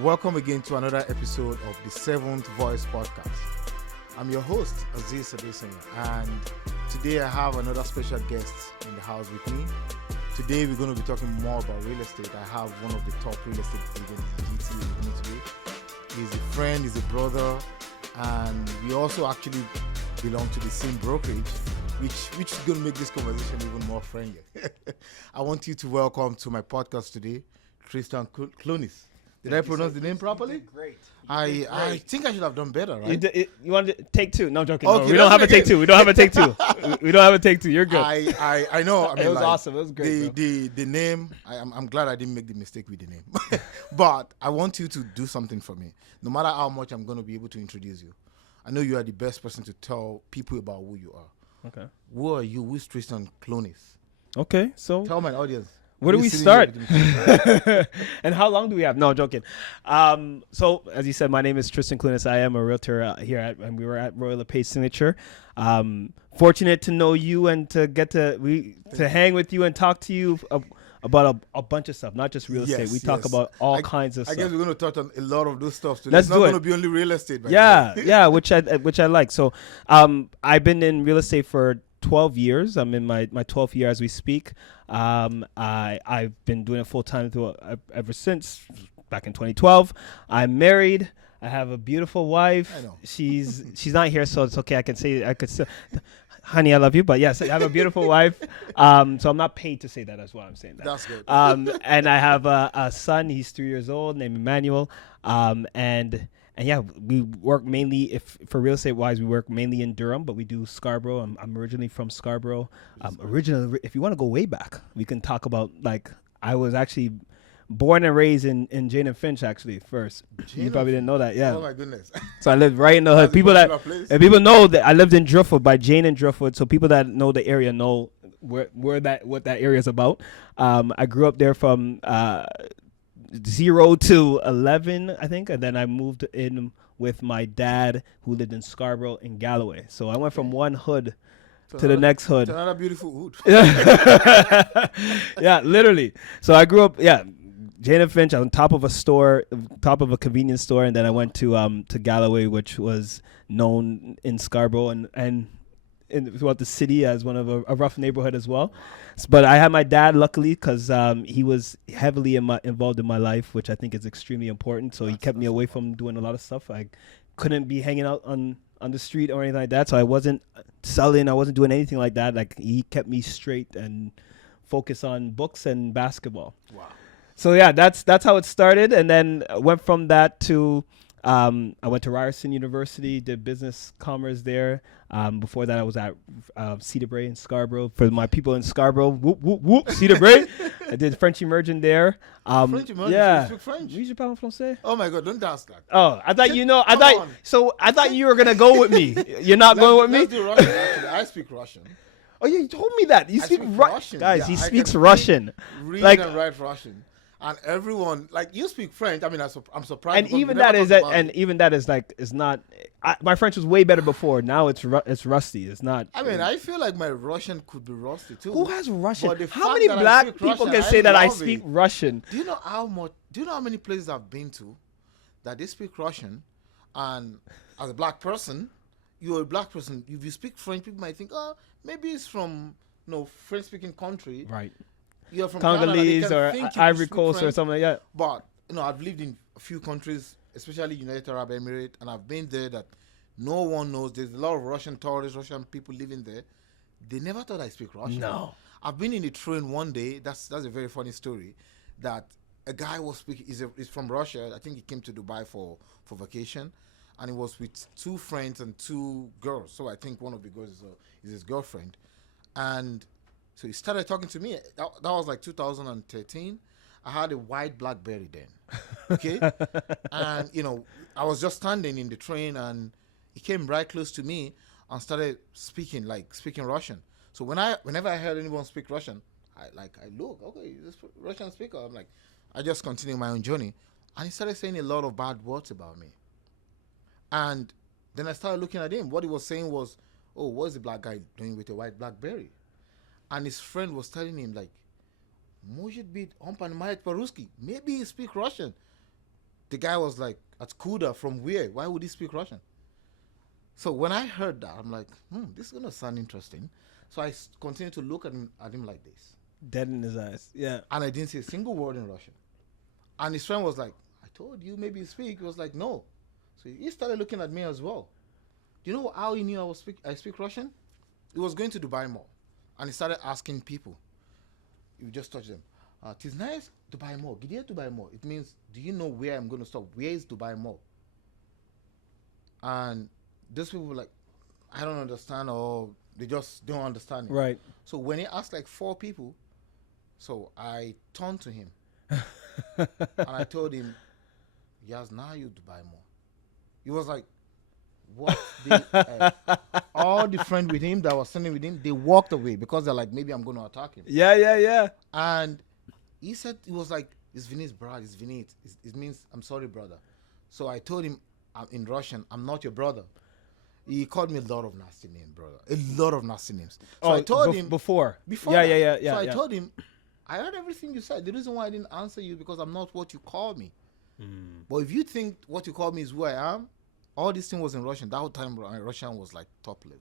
Welcome again to another episode of the Seventh Voice Podcast. I'm your host, Azeez Adesanya, and today I have another special guest in the house with me. Today we're going to be talking more about real estate. I have one of the top real estate agents in GTA with me today. He's a friend, he's a brother, and we also actually belong to the same brokerage, which is going to make this conversation even more friendly. I want you to welcome to my podcast today, Tristan Clunis. Did I pronounce the name properly? You did great. I think I should have done better, right? You wanted to take two? No, I'm joking. Okay, No, we don't have a take two. We don't have a take two. We don't have a take two. You're good. I know. I mean, It was like, awesome. It was great, The name. I'm glad I didn't make the mistake with the name. But I want you to do something for me. No matter how much I'm going to be able to introduce you, I know you are the best person to tell people about who you are. Okay. Who are you? Who's Tristan Clunis? Okay. So Tell my audience. where do Who's we sitting start? here? And how long do we have? No, joking. So as you said, my name is Tristan Clunis. I am a realtor here and we were at Royal LePage Signature. Fortunate to know you and to get to hang with you and talk to you about a bunch of stuff, not just real estate. We talk about all kinds of I stuff. guess we're going to touch on a lot of those stuff today. Let's It's not do it. going to be only real estate. Yeah, which I like. So I've been in real estate for 12 years. I'm in my 12th year as we speak. I've been doing it full time ever since back in 2012. I'm married. I have a beautiful wife. I know. She's not here, so it's okay. I could still, honey, I love you. But yes, I have a beautiful wife. So I'm not paid to say that. That's why I'm saying that. That's good. And I have a son. He's 3 years old, named Emmanuel. And yeah, we work mainly, for real estate wise, we work mainly in Durham, but we do Scarborough. I'm originally from Scarborough. Originally, if you want to go way back, we can talk about, like, I was actually born and raised in Jane and Finch, actually, first. Jane You probably didn't know that, yeah. Oh my goodness. So I lived right in the hood. That's a popular place. And people know that I lived in Driftwood by Jane and Driftwood. So people that know the area know what that area is about. I grew up there from 0 to 11, I think, and then I moved in with my dad, who lived in Scarborough and Galloway. So I went from one hood to the next hood. To another beautiful hood. Yeah, literally. So I grew up, Jane and Finch on top of a convenience store, and then I went to Galloway, which was known in Scarborough and throughout the city as one of a rough neighborhood as well. But I had my dad, luckily, because he was heavily involved in my life, which I think is extremely important. So he kept me away from doing a lot of stuff. I couldn't be hanging out on the street or anything like that. So I wasn't selling. I wasn't doing anything like that. Like, he kept me straight and focused on books and basketball. Wow. So yeah, that's how it started, and then went from that to I went to Ryerson University, did business commerce there. Before that, I was at Cedar Brae in Scarborough. For my people in Scarborough, whoop whoop whoop, Cedar Brae. I did French immersion there. French immersion? Yeah. You speak French? Oui, je parle français. Oh my God! Don't ask that. Oh, I thought you know. Come on. I thought you were gonna go with me. You're not going with me. Let's do Russian. Actually, I speak Russian. Oh yeah, you told me that. You I speak speak Russian, guys. Yeah, He I speaks can Russian. Read Like- and write Russian. And everyone, like, you speak French. I mean, I'm surprised. And because even we never that is talk that, about and it. even that is not. My French was way better before. Now it's rusty. It's not. I mean, I feel like my Russian could be rusty too. Who has Russian? But the How fact many that I black speak people Russian, can say that I love speak it. Russian? Do you know how many places I've been to that they speak Russian, and as a black person, you're a black person. If you speak French, people might think, oh, maybe it's from French-speaking country. Right. You're from Canada, they Congolese can or think you Ivory speak Coast or French. something like that. But I've lived in a few countries, especially United Arab Emirates, and I've been there that no one knows. There's a lot of Russian tourists, Russian people living there. They never thought I speak Russian. No. I've been in a train one day. That's a very funny story. That a guy was speaking. He's from Russia. I think he came to Dubai for vacation, and he was with two friends and two girls. So I think one of the girls is his girlfriend, and so he started talking to me. That was like 2013. I had a white BlackBerry then. Okay. And, I was just standing in the train, and he came right close to me and started speaking Russian. So whenever I heard anyone speak Russian, I look, okay, this Russian speaker. I'm like, I just continue my own journey. And he started saying a lot of bad words about me. And then I started looking at him. What he was saying was, oh, what's the black guy doing with a white BlackBerry? And his friend was telling him, like, может быть, он понимает по-русски. Maybe he speak Russian. The guy was like, "Откуда? From where? Why would he speak Russian?" So when I heard that, I'm like, this is gonna sound interesting. So I continued to look at him like this, Dead in his eyes. Yeah. and I didn't say a single word in Russian. And his friend was like, "I told you, maybe you speak." He was like, "No." So he started looking at me as well. Do you know how he knew I speak Russian? He was going to Dubai Mall, and he started asking people. You just touch them. Tis nice Dubai Mall. Где Dubai Mall? It means, do you know where I'm going to stop? Where is Dubai Mall? And those people were like, I don't understand, or they just don't understand it. Right. So when he asked like 4 people, so I turned to him and I told him, "Yes, now you Dubai Mall." He was like, "What?" All the friend with him that was standing with him, they walked away because they're like, maybe I'm going to attack him. Yeah. And he said, he was like, "It's Vinit, brother. It's Vinit. It means I'm sorry, brother." So I told him in Russian, "I'm not your brother." He called me a lot of nasty names, brother. A lot of nasty names. So I told him before. Yeah. Yeah. So I told him, I heard everything you said. The reason why I didn't answer you because I'm not what you call me. But if you think what you call me is who I am, all this thing was in Russian. That whole time Russian was like top level.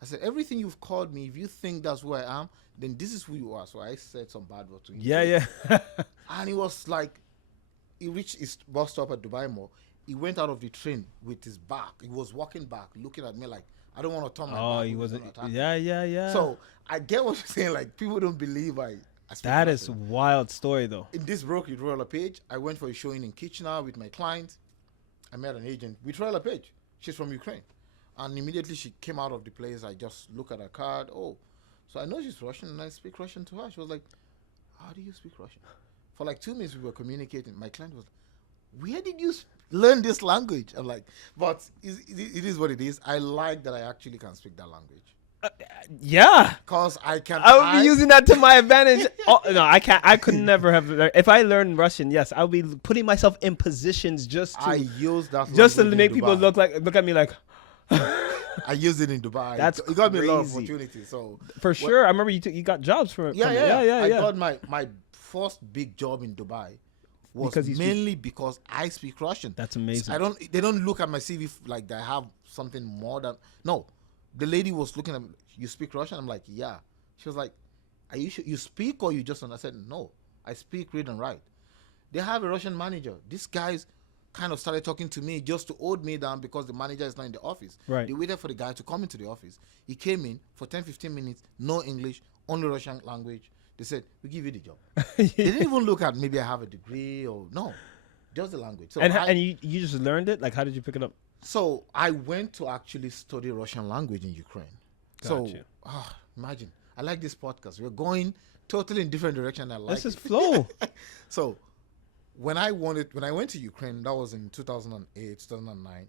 I said, everything you've called me, if you think that's who I am, then this is who you are. So I said some bad words to him. Yeah. And he was like, he reached his bus stop at Dubai Mall. He went out of the train with his back. He was walking back, looking at me like, I don't want to turn my back. Oh, he wasn't. Yeah. So I get what you're saying. Like, people don't believe I speak That is Russian. wild story, though. In this broke with Royal Page, I went for a showing in Kitchener with my client. I met an agent with Royal Page. She's from Ukraine. And immediately she came out of the place. I just look at her card. Oh, so I know she's Russian and I speak Russian to her. She was like, "How do you speak Russian?" For like 2 minutes we were communicating. My client was, "Where did you learn this language?" I'm like, but it is what it is. I like that I actually can speak that language. Yeah. Because I can. I would be using that to my advantage. Oh, no, I can't. I could never have. If I learned Russian, yes, I would be putting myself in positions just to I use that just to language in make people Dubai. look at me like. I used it in Dubai. That's it got me a lot of crazy. opportunities. So For sure, I remember you got jobs from it. yeah. Yeah. I got my first big job in Dubai was Because you speak- mainly because I speak Russian. That's amazing. They don't look at my CV like I have something more than. No, the lady was looking at me. "You speak Russian?" I'm like, "Yeah." She was like, "Are you sure you speak or you just?" I said, "No, I speak, read and write." They have a Russian manager. These guys kind of started talking to me just to hold me down because the manager is not in the office. Right. They waited for the guy to come into the office. He came in for 10-15 minutes, no English, only Russian language. They said, "We give you the job." They didn't even look at maybe I have a degree or no, just the language. So and you just learned it. Like, how did you pick it up? So I went to actually study Russian language in Ukraine. So Gotcha. imagine, I like this podcast. We're going totally in different direction. I like Let's just it. flow. So when I went to Ukraine, that was in 2008, 2009.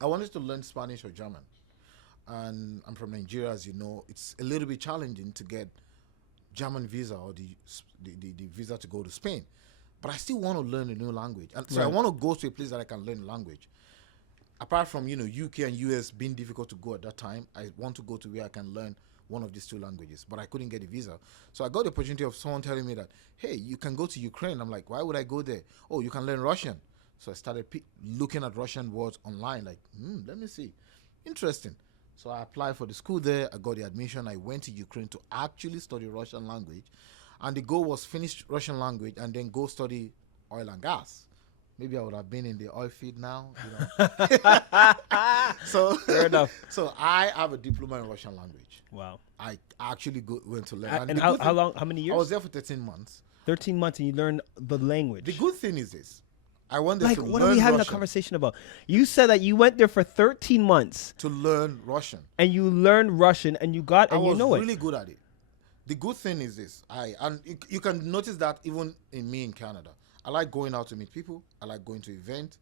I wanted to learn Spanish or German, and I'm from Nigeria, as you know. It's a little bit challenging to get German visa or the visa to go to Spain, but I still want to learn a new language, and so I Right. want to go to a place that I can learn language. Apart from UK and US being difficult to go at that time, I want to go to where I can learn one of these 2 languages, but I couldn't get a visa. So I got the opportunity of someone telling me that, "Hey, you can go to Ukraine." I'm like, "Why would I go there?" "Oh, you can learn Russian." So I started looking at Russian words online, like, let me see. Interesting. So I applied for the school there. I got the admission. I went to Ukraine to actually study Russian language. And the goal was finish Russian language and then go study oil and gas. Maybe I would have been in the oil field now. So Fair enough. So I have a diploma in Russian language. Wow. I actually went to learn. And the how good thing- long? How many I years? was there for 13 months. 13 months, and you learn the language. The good thing is this. I went there Like, to what are learn we having Russian. a conversation about? You said that you went there for 13 months To learn Russian. and you learned Russian and you got I and you was know really it. good at it. The good thing is this. You can notice that even in me in Canada. I like going out to meet people. I like going to events.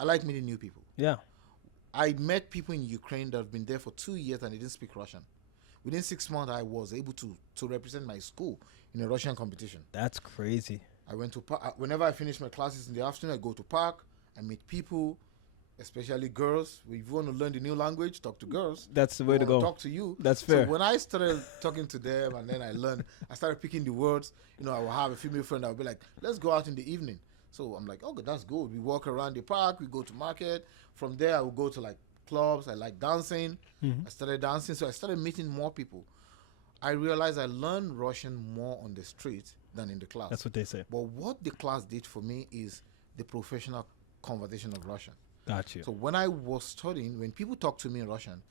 I like meeting new people. Yeah. I met people in Ukraine that have been there for 2 years and they didn't speak Russian. Within 6 months, I was able to represent my school in a Russian competition. That's crazy. I went to whenever I finish my classes in the afternoon, I go to park. I meet people, especially girls. If you want to learn the new language, talk to girls. That's the way to They wanna go. Talk to you. That's fair. So when I started talking to them and then I started picking the words. I will have a female friend that will be like, "Let's go out in the evening." So I'm like, okay, that's good. We walk around the park. We go to market. From there, I will go to like clubs. I like dancing. I started dancing, so I started meeting more people. I realized I learned Russian more on the street than in the class. That's what they say. But what the class did for me is the professional conversation of Russian. Got you. So when I was studying, when people talk to me in Russian,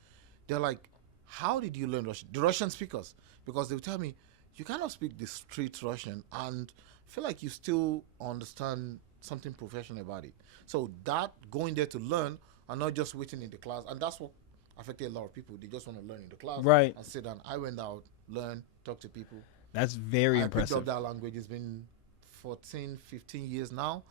they're like, how did you learn Russian? The Russian speakers. Because they would tell me, you cannot speak the street Russian and feel like you still understand something professional about it. So that going there to learn and not just waiting in the class. And that's what affected a lot of people. They just want to learn in the class. Right. And sit down. I went out, learned, talked to people. That's very I impressive. picked up that language. It's been 14, 15 years now.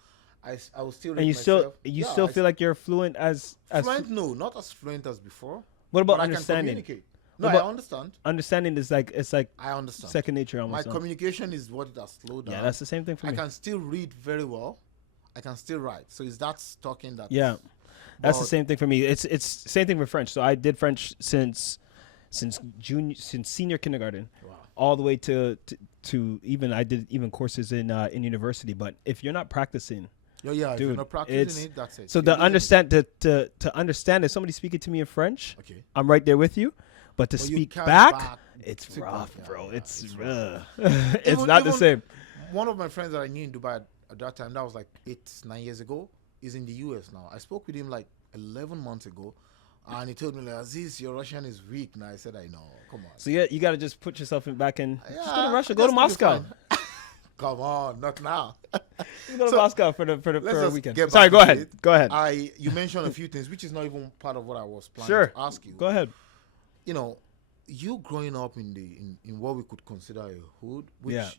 I will still And you myself. still feel like you're fluent as fluent? No, not as fluent as before. What about but understanding? I can communicate. No, What I about- understand. Understanding is like I understand. second nature My almost. communication is what it has slowed down. Yeah, that's the same thing for I me. can still read very well. I can still write. So it's that talking that. Yeah, that's the But- same thing for me. It's same thing with French. So I did French since senior kindergarten, Wow. all the way to even I did even courses in university. But if you're not practicing, Yeah, if you're dude, not it's- practicing it, that's it. so You're to losing understand to understand if somebody's speaking to me in French, it. Okay. I'm right there with you. But to But you speak can't back, it's speak rough, back, bro. yeah, It's it's it's Even- not the even- same. One of my friends that I knew in Dubai at that time, that was like 8-9 years ago, is in the US now. I spoke with him like 11 months ago, and he told me, like, Azeez, your Russian is weak. And I said, I know. Come on. So yeah, you got to just put yourself back in. Just go to Yeah, Russia. I Go to guess we'll be Moscow. fine. Come on, not now. Just go to So, Moscow for let's a just weekend. get Sorry, back go into ahead. it. Go ahead. You mentioned a few things, which is not even part of what I was planning Sure. to ask you. Go ahead. You know, you growing up in what we could consider a hood, which Yeah.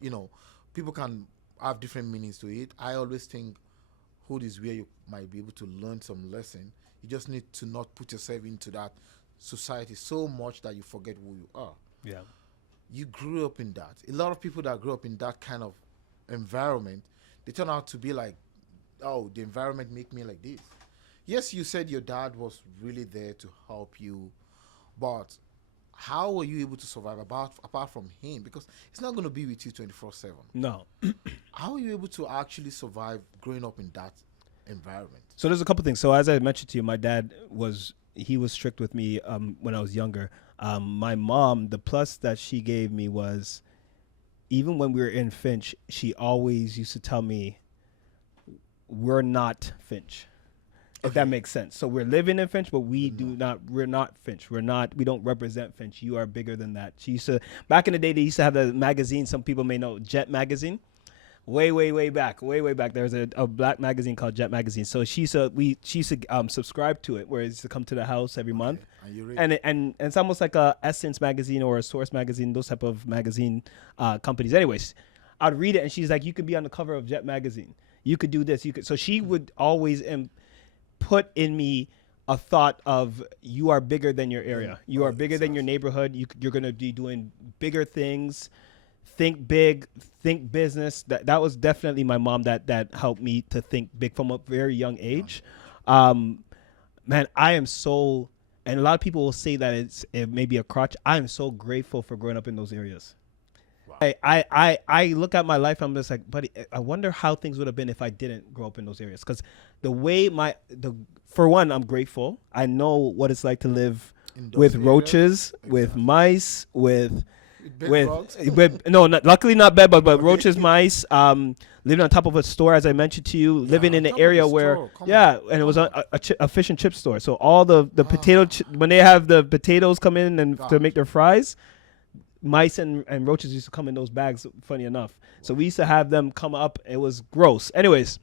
people can have different meanings to it. I always think hood is where you might be able to learn some lesson. You just need to not put yourself into that society so much that you forget who you are. Yeah. You grew up in that. A lot of people that grew up in that kind of environment, they turn out to be like, oh, the environment make me like this. Yes, you said your dad was really there to help you, but how were you able to survive apart from him? Because he's not going to be with you 24/7. No. How are you able to actually survive growing up in that environment? So there's a couple things. So as I mentioned to you, my dad was strict with me when I was younger. My mom, the plus that she gave me was, even when we were in Finch, she always used to tell me, we're not Finch. If that makes sense. So we're living in Finch, but we're not Finch. We don't represent Finch. You are bigger than that. She used to, back in the day, they used to have the magazine. Some people may know Jet magazine. Way back. There was a black magazine called Jet magazine. So she used to subscribe to it, where it used to come to the house every month. And you read And it's almost like a Essence magazine or a Source magazine, those type of magazine companies. Anyways, I'd read it, and she's like, you could be on the cover of Jet magazine. You could do this. You could. So she would always put in me a thought of, you are bigger than your area. You are bigger than your neighborhood. You're going to be doing bigger things. Think big, think business. That was definitely my mom that helped me to think big from a very young age. Man, I am so, and a lot of people will say that it may be a crutch. I am so grateful for growing up in those areas. Wow. I look at my life, I'm just like, buddy, I wonder how things would have been if I didn't grow up in those areas. Because the way for one, I'm grateful. I know what it's like to live with roaches, with mice, with luckily not bed bugs, but roaches, mice. Living on top of a store, as I mentioned to you, living in an area where, and it was a fish and chip store. So all the potato when they have the potatoes come in and to make their fries, mice and roaches used to come in those bags. Funny enough, so we used to have them come up. It was gross. Anyways.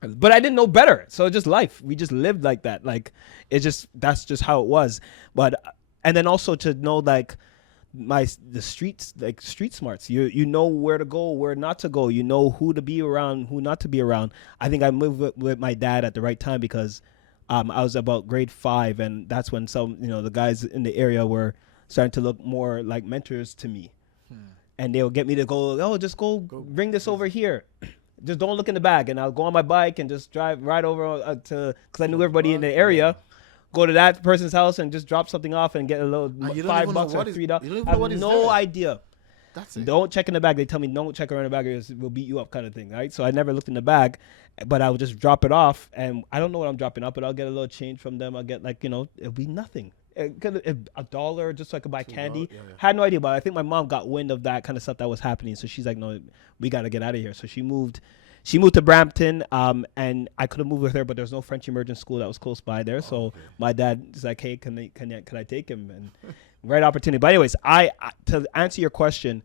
But I didn't know better. So just life. We just lived like that. Like that's just how it was. But and then also to know like the streets, like street smarts. You know where to go, where not to go. You know who to be around, who not to be around. I think I moved with my dad at the right time because I was about grade 5, and that's when some the guys in the area were starting to look more like mentors to me. And they would get me to go, just go bring this over here. Just don't look in the bag, and I'll go on my bike and just right over because I knew everybody in the area. Go to that person's house and just drop something off and get a little $5 or $3. I have no idea. That's it. Don't check in the bag. They tell me don't check around the bag or we'll beat you up kind of thing, right? So I never looked in the bag, but I would just drop it off, and I don't know what I'm dropping off, but I'll get a little change from them. I'll get like, it'll be nothing. $1 just so I could buy candy. Yeah. Had no idea, but I think my mom got wind of that kind of stuff that was happening. So she's like, no, we got to get out of here. So she moved to Brampton, and I could have moved with her, but there's no French immersion school that was close by there. So my dad is like, hey, can I take him? And right opportunity. But anyways, to answer your question,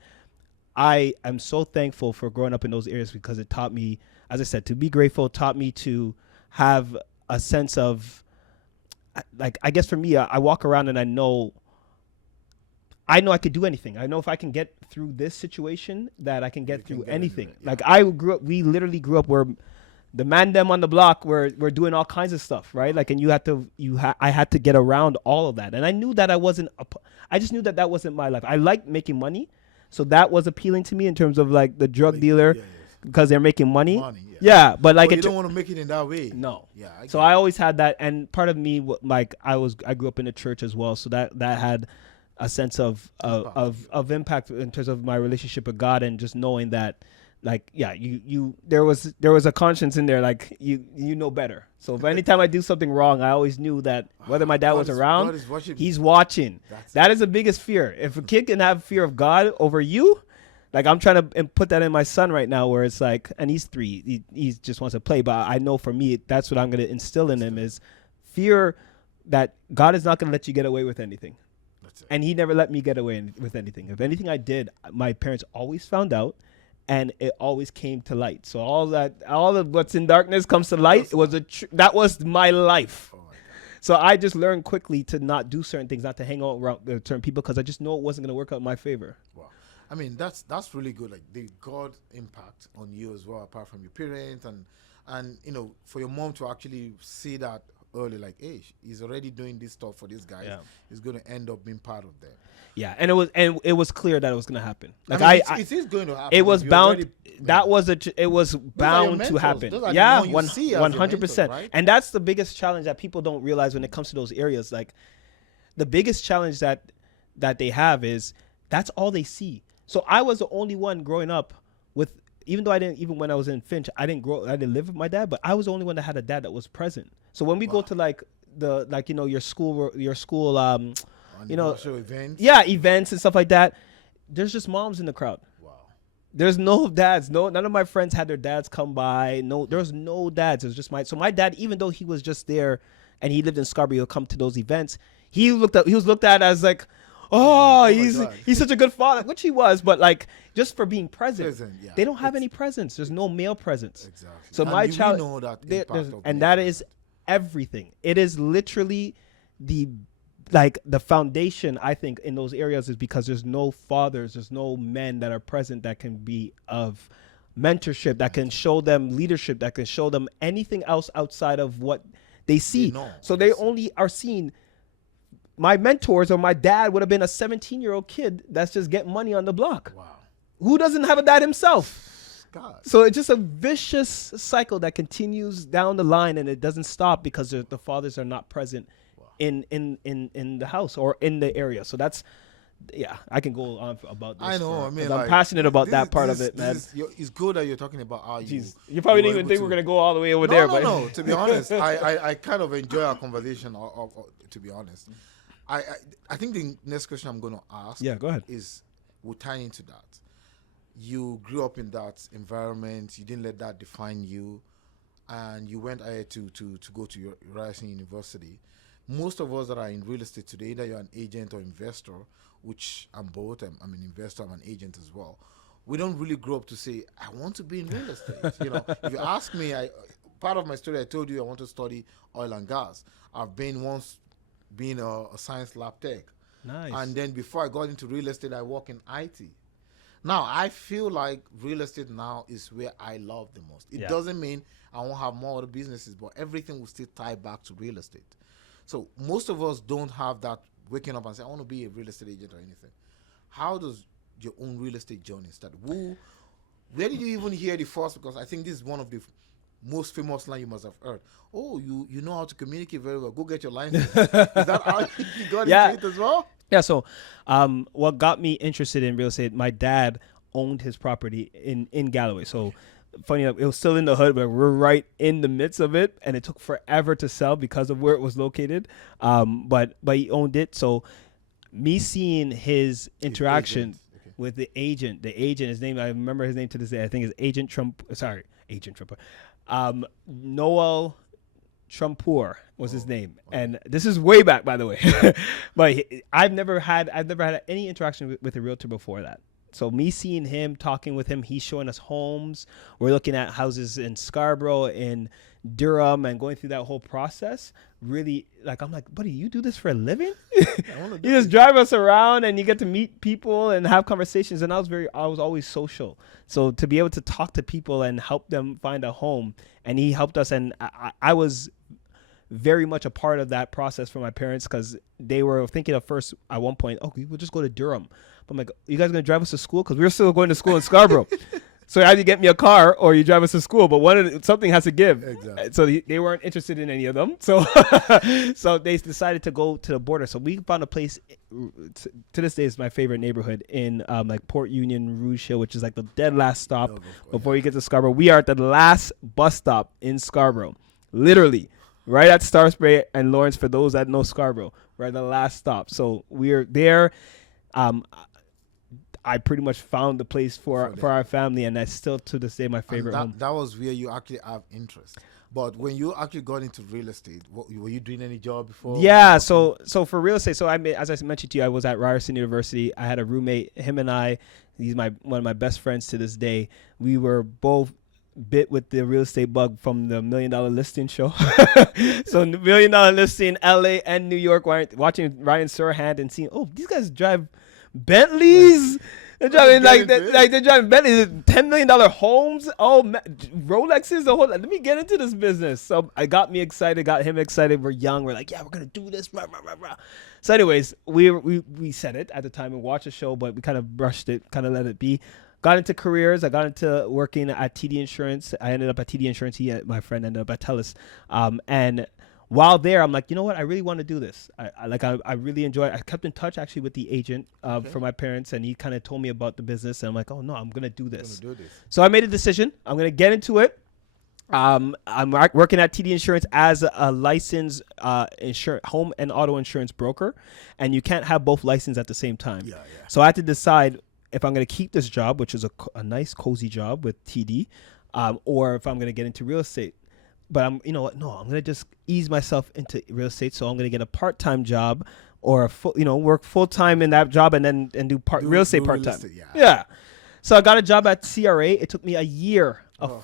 I am so thankful for growing up in those areas because it taught me, as I said, to be grateful, taught me to have a sense of, like, I guess for me, I walk around and I know I could do anything. I know if I can get through this situation that I can get through anything. Anywhere, yeah. Like we literally grew up where the man them on the block were doing all kinds of stuff, right? Like, and I had to get around all of that. And I knew that I just knew that wasn't my life. I liked making money. So that was appealing to me in terms of like the drug dealer because they're making money. Yeah, but like you don't want to make it in that way. No. Yeah. So I always had that, and part of me, like I grew up in the church as well, so that had a sense of impact in terms of my relationship with God, and just knowing that, like, yeah, there was a conscience in there, like you know better. So if anytime I do something wrong, I always knew that whether my dad was around, he's watching. That is the biggest fear. If a kid can have fear of God over you. Like, I'm trying to put that in my son right now, where it's like, and he's 3, he just wants to play. But I know for me, that's what I'm going to instill in him is fear that God is not going to let you get away with anything. And he never let me get away with anything. If anything I did, my parents always found out, and it always came to light. So all of what's in darkness comes to light. That was my life. Oh my God. So I just learned quickly to not do certain things, not to hang out around certain people, because I just know it wasn't going to work out in my favor. Wow. I mean, that's really good. Like, the God impact on you as well, apart from your parents, and for your mom to actually see that early, like, hey, he's already doing this stuff for these guys. Yeah. He's going to end up being part of them. Yeah, and it was clear that it was going to happen. Like, it is going to happen. It was bound. It was bound to happen. Yeah, 100%. Right? And that's the biggest challenge that people don't realize when it comes to those areas. Like, the biggest challenge that they have is that's all they see. So I was the only one growing up with, even when I was in Finch, I didn't live with my dad, but I was the only one that had a dad that was present. So when we go to your school events. Yeah, events and stuff like that, there's just moms in the crowd. Wow. There's no dads. None of my friends had their dads come by. No, there's no dads. It was just my dad, even though he was just there and he lived in Scarborough, he'll come to those events. He was looked at as like, he's such a good father, which he was, but like, just for being present, they don't have any presence. There's no male presence. Exactly. So my child, know that is everything. It is literally the foundation, I think, in those areas, is because there's no fathers, there's no men that are present that can be of mentorship, that can show them leadership, that can show them anything else outside of what they see. So they only are seeing. My mentors or my dad would have been a 17-year-old kid that's just getting money on the block. Wow. Who doesn't have a dad himself? God. So it's just a vicious cycle that continues down the line, and it doesn't stop because the fathers are not present in the house or in the area. So that's, I can go on about this. I know. I'm passionate about that part of it, man. It's good that you're talking about how you probably didn't even think we're going to go all the way over there. No, to be honest, I kind of enjoy our conversation, to be honest. I think the next question I'm going to ask go ahead. will tie into that. You grew up in that environment. You didn't let that define you. And you went ahead to go to your Ryerson University. Most of us that are in real estate today, either you're an agent or investor, which I'm both. I'm an investor, I'm an agent as well. We don't really grow up to say, I want to be in real estate. If you ask me, part of my story, I told you I want to study oil and gas. I've been a science lab tech. Nice. And then before I got into real estate, I work in IT. Now, I feel like real estate now is where I love the most. It doesn't mean I won't have more other businesses, but everything will still tie back to real estate. So most of us don't have that waking up and say, I want to be a real estate agent or anything. How does your own real estate journey start? Where did you even hear the first? Because I think this is one of the most famous line you must have heard. Oh, you know how to communicate very well. Go get your license. Is that how you got into it as well? Yeah. So, what got me interested in real estate? My dad owned his property in Galloway. So, funny enough, it was still in the hood, but we're right in the midst of it, and it took forever to sell because of where it was located. But he owned it. So, me seeing his interaction with the agent, his name, I remember his name to this day. I think is Agent Trump. Sorry, Agent Trump. Noel Trumpur was his name, and this is way back, by the way. But I've never had any interaction with a realtor before that. So me seeing him, talking with him, he's showing us homes. We're looking at houses in Scarborough, in Durham, and going through that whole process. Really, like, I'm like, buddy, you do this for a living? You just drive us around and you get to meet people and have conversations. And I was always social. So to be able to talk to people and help them find a home, and he helped us. And I was very much a part of that process for my parents, because they were thinking at first at one point, okay, we'll just go to Durham. But I'm like, you guys going to drive us to school? Because we were still going to school in Scarborough. So either you get me a car or you drive us to school, but something has to give. Exactly. So they weren't interested in any of them. So so they decided to go to the border. So we found a place, to this day is my favorite neighborhood, in like Port Union, Rouge Hill, which is like the dead last stop before you get to Scarborough. We are at the last bus stop in Scarborough, literally right at Starspray and Lawrence. For those that know Scarborough, we're at the last stop. So we're there. I pretty much found the place for our family, and that's still to this day my favorite home. That was where you actually have interest. But when you actually got into real estate, were you doing any job before? Yeah, so for real estate, so as I mentioned to you, I was at Ryerson University. I had a roommate, him and I, he's one of my best friends to this day. We were both bit with the real estate bug from the $1 Million Listing show. So the $1 Million Listing, LA and New York, watching Ryan Serhant and seeing, oh, these guys drive Bentleys. They're driving they're driving Bentleys, $10 million homes. Oh, Rolexes. The whole. Let me get into this business. So I got me excited, got him excited. We're young. We're like, yeah, we're gonna do this. Rah, rah, rah, rah. So, anyways, we said it at the time and watched the show, but we kind of brushed it, kind of let it be. Got into careers. I got into working at TD Insurance. I ended up at TD Insurance. My friend ended up at TELUS. And while there, I'm like, you know what? I really want to do this. I really enjoy it. I kept in touch actually with the agent for my parents, and he kind of told me about the business. And I'm like, oh no, I'm gonna do this. So I made a decision. I'm gonna get into it. I'm working at TD Insurance as a licensed home and auto insurance broker, and you can't have both licenses at the same time. Yeah. So I had to decide if I'm going to keep this job, which is a nice, cozy job with TD, or if I'm going to get into real estate. But I'm going to just ease myself into real estate. So I'm going to get a part-time job, or work full-time in that job and do real estate part-time. Yeah. So I got a job at CRA. It took me a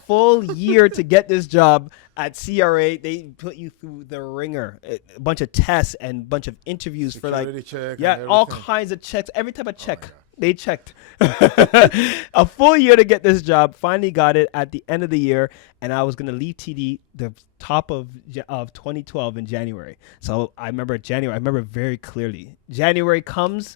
full year to get this job at CRA. They put you through the ringer, a bunch of tests and a bunch of interviews. Security check, all kinds of checks. Every type of check. They checked. A full year to get this job. Finally got it at the end of the year, and I was going to leave TD the top of 2012 in January. So I remember January. I remember very clearly. January comes.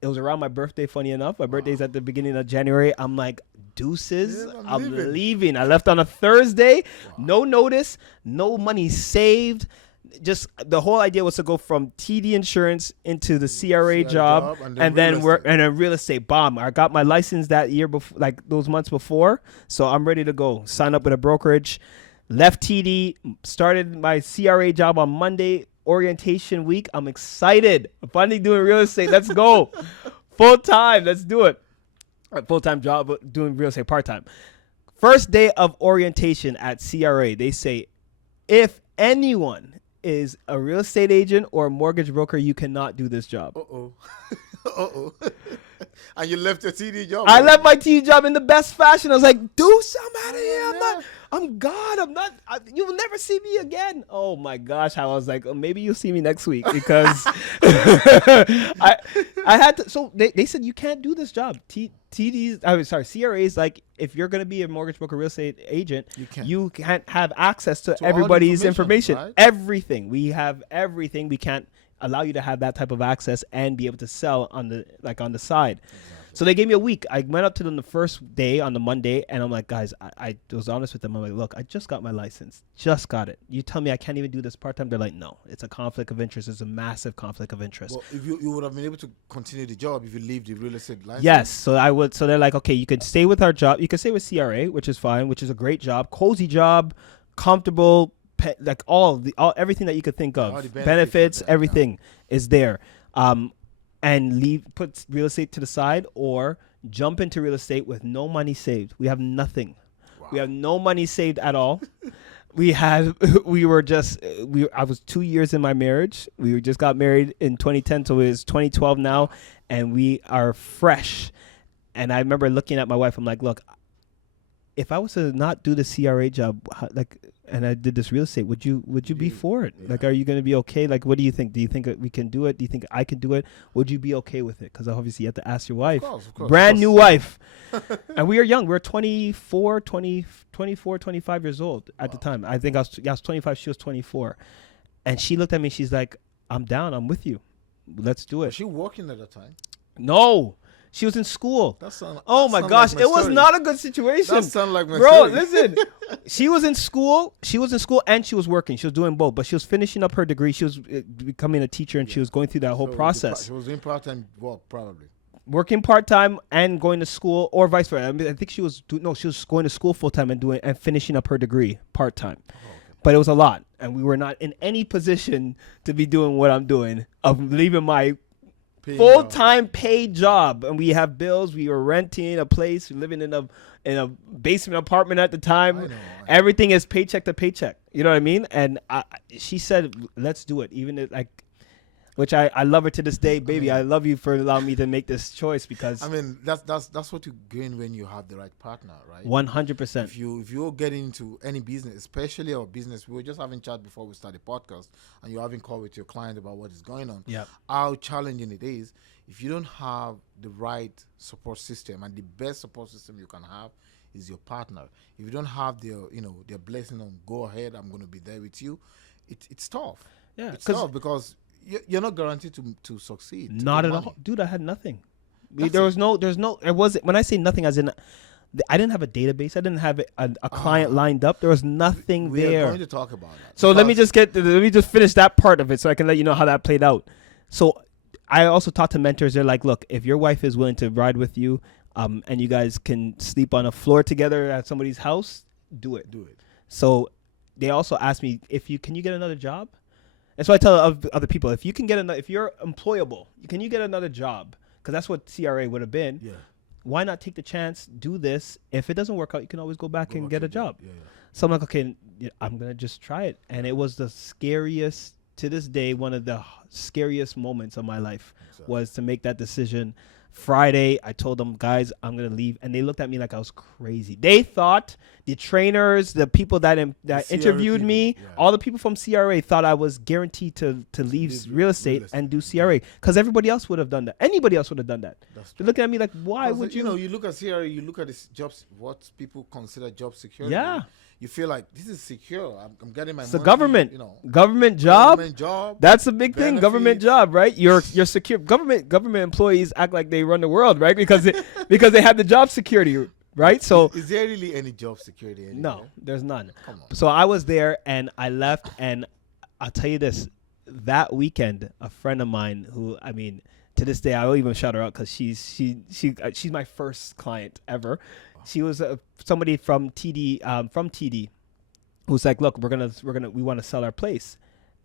It was around my birthday, funny enough. My birthday's at the beginning of January. I'm like, deuces, I'm leaving. I left on a Thursday. No notice, no money saved. Just the whole idea was to go from TD Insurance into the CRA job and then work in a real estate bomb. I got my license that year before, like those months before. So I'm ready to go. Sign up with a brokerage. Left TD, started my CRA job on Monday, orientation week. I'm excited. I'm finally doing real estate. Let's go. Full time. Let's do it. Full-time job, doing real estate part-time. First day of orientation at CRA, they say, if anyone is a real estate agent or a mortgage broker, you cannot do this job. And you left your TD job? I left my TD job in the best fashion. I was like, do somebody here. I'm God. I'm not. You will never see me again. Oh my gosh. I was like, oh, maybe you'll see me next week, because I had to. So they said you can't do this job. CRA's like, if you're going to be a mortgage broker, real estate agent, you can't have access to everybody's information. Right? Everything. We have everything. We can't allow you to have that type of access and be able to sell on the side. Exactly. So they gave me a week. I went up to them the first day on the Monday, and I'm like, guys, I was honest with them. I'm like, look, I just got my license. Just got it. You tell me I can't even do this part-time? They're like, no, it's a conflict of interest. It's a massive conflict of interest. Well, if you would have been able to continue the job if you leave the real estate license. Yes, so I would. So they're like, okay, you can stay with our job. You can stay with CRA, which is fine, which is a great job, cozy job, comfortable, like all everything that you could think All of, the benefits, of that, everything is there. And put real estate to the side, or jump into real estate with no money saved. We have nothing. Wow. We have no money saved at all. I was 2 years in my marriage. We just got married in 2010, so it is 2012 now, and we are fresh. And I remember looking at my wife. I'm like, look, if I was to not do the CRA job, and I did this real estate, would you be for it? Yeah. Like, are you going to be okay? Like, what do you think? Do you think we can do it? Do you think I can do it? Would you be okay with it? Because obviously you have to ask your wife. Of course, Brand new wife. And we were young. We were 24, 25 years old at the time. I think I was 25. She was 24. And she looked at me. She's like, I'm down. I'm with you. Let's do it. Was she working at the time? No. She was in school. Oh my gosh, like my it was story. not a good situation. That sounds like my Bro, story. listen. She was in school. And she was working. She was doing both, but she was finishing up her degree. She was becoming a teacher, and she was going through that whole process. She was doing part-time work, probably. Working part-time and going to school, or vice versa. I mean, I think she was going to school full-time and finishing up her degree part-time. Oh, okay. But it was a lot, and we were not in any position to be doing what I'm doing, of leaving my full-time paid job, and we have bills. We were renting a place, living in a basement apartment at the time. I know. Everything is paycheck to paycheck. You know what I mean? And she said, "Let's do it." Even which I love her to this day, baby. I love you for allowing me to make this choice, because I mean that's what you gain when you have the right partner, right? 100%. If you're getting into any business, especially our business, we were just having chat before we started the podcast, and you're having call with your client about what is going on. Yeah. How challenging it is if you don't have the right support system, and the best support system you can have is your partner. If you don't have their blessing on go ahead, I'm going to be there with you, it's tough. Yeah, it's tough because you're not guaranteed to succeed. Not at all, dude. I had nothing. There's no. It wasn't. When I say nothing, as in, I didn't have a database. I didn't have a client lined up. There was nothing there. We're going to talk about that. So let me just finish that part of it, so I can let you know how that played out. So I also talked to mentors. They're like, look, if your wife is willing to ride with you, and you guys can sleep on a floor together at somebody's house, do it. So they also asked me, can you get another job? And so I tell other people, if you're employable, can you get another job? Because that's what CRA would have been. Yeah. Why not take the chance, do this? If it doesn't work out, you can always go back and get a job. Yeah. So I'm like, okay, I'm going to just try it. And it was the scariest, to this day, one of the scariest moments of my life was to make that decision. Friday, I told them, guys, I'm going to leave. And they looked at me like I was crazy. They thought, the trainers, the people that interviewed me, all the people from CRA thought I was guaranteed to leave real estate and do CRA, because everybody else would have done that. Anybody else would have done that. They're looking at me like, why would you? You look at CRA, you look at this jobs, what people consider job security. Yeah. You feel like this is secure. I'm getting my money. It's a government, government job. That's a big thing. Government job, right? You're secure. Government employees act like they run the world, right? Because they have the job security, right? So is there really any job security anymore? No, there's none. Come on. So I was there and I left, and I'll tell you this: that weekend, a friend of mine who, I mean, to this day, I will even shout her out because she's my first client ever. She was somebody from TD, who's like, look, we want to sell our place.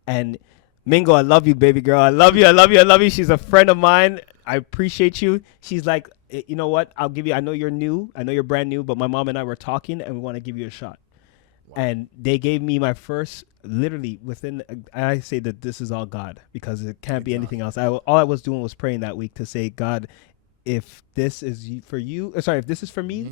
And Mingo, I love you, baby girl. I love you. She's a friend of mine. I appreciate you. She's like, you know what? I'll give you, I know you're new. I know you're brand new, but my mom and I were talking and we want to give you a shot. Wow. And they gave me my first, literally I say that this is all God, because it can't be anything else. All I was doing was praying that week to say, God, if this is for you, if this is for me,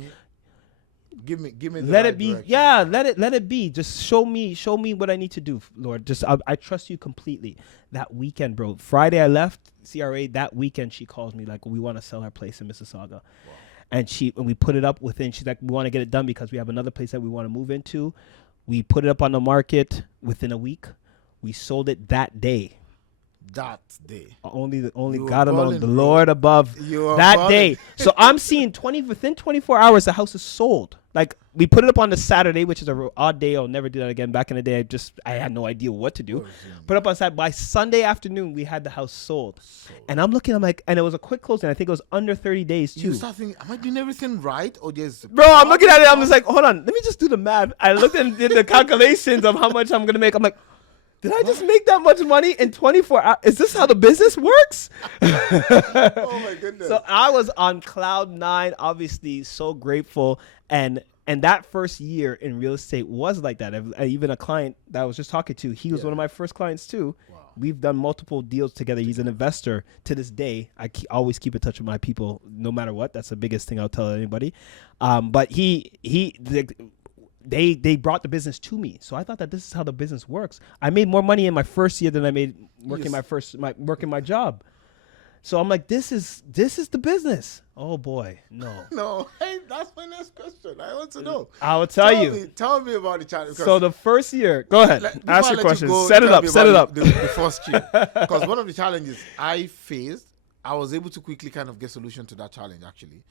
give me the let right it be. direction. Yeah, let it be. Just show me what I need to do, Lord. Just I trust you completely. That weekend, bro. Friday I left CRA. That weekend she calls me like, we want to sell our place in Mississauga. Wow. And we put it up she's like, we want to get it done because we have another place that we want to move into. We put it up on the market within a week. We sold it that day. that day. Only You were God alone, balling, the bro. Lord above You were that balling. day. So I'm seeing within 24 hours, the house is sold. Like we put it up on the Saturday, which is a odd day. I'll never do that again. Back in the day, I had no idea what to do. What was it? Put up on Saturday. By Sunday afternoon, we had the house sold. And I'm looking, I'm like, and it was a quick closing. I think it was under 30 days too. You start thinking, am I doing everything right? Or there's Bro, I'm looking at it. I'm just like, hold on. Let me just do the math. I looked and did the calculations of how much I'm going to make. I'm like, did I just make that much money in 24 hours? Is this how the business works? Oh my goodness. So I was on cloud 9, obviously so grateful. And that first year in real estate was like that. Even a client that I was just talking to, he was one of my first clients too. Wow. We've done multiple deals together. He's an investor. To this day, I always keep in touch with my people no matter what. That's the biggest thing I'll tell anybody. But they brought the business to me. So I thought that this is how the business works. I made more money in my first year than I made working my job. So I'm like, this is the business. Oh boy, no. No, hey, that's my next question. I want to know. I will tell you. Tell me about the challenge. So the first year, go ahead. Ask your question. Set it up. The first year. Because one of the challenges I faced, I was able to quickly kind of get solution to that challenge actually.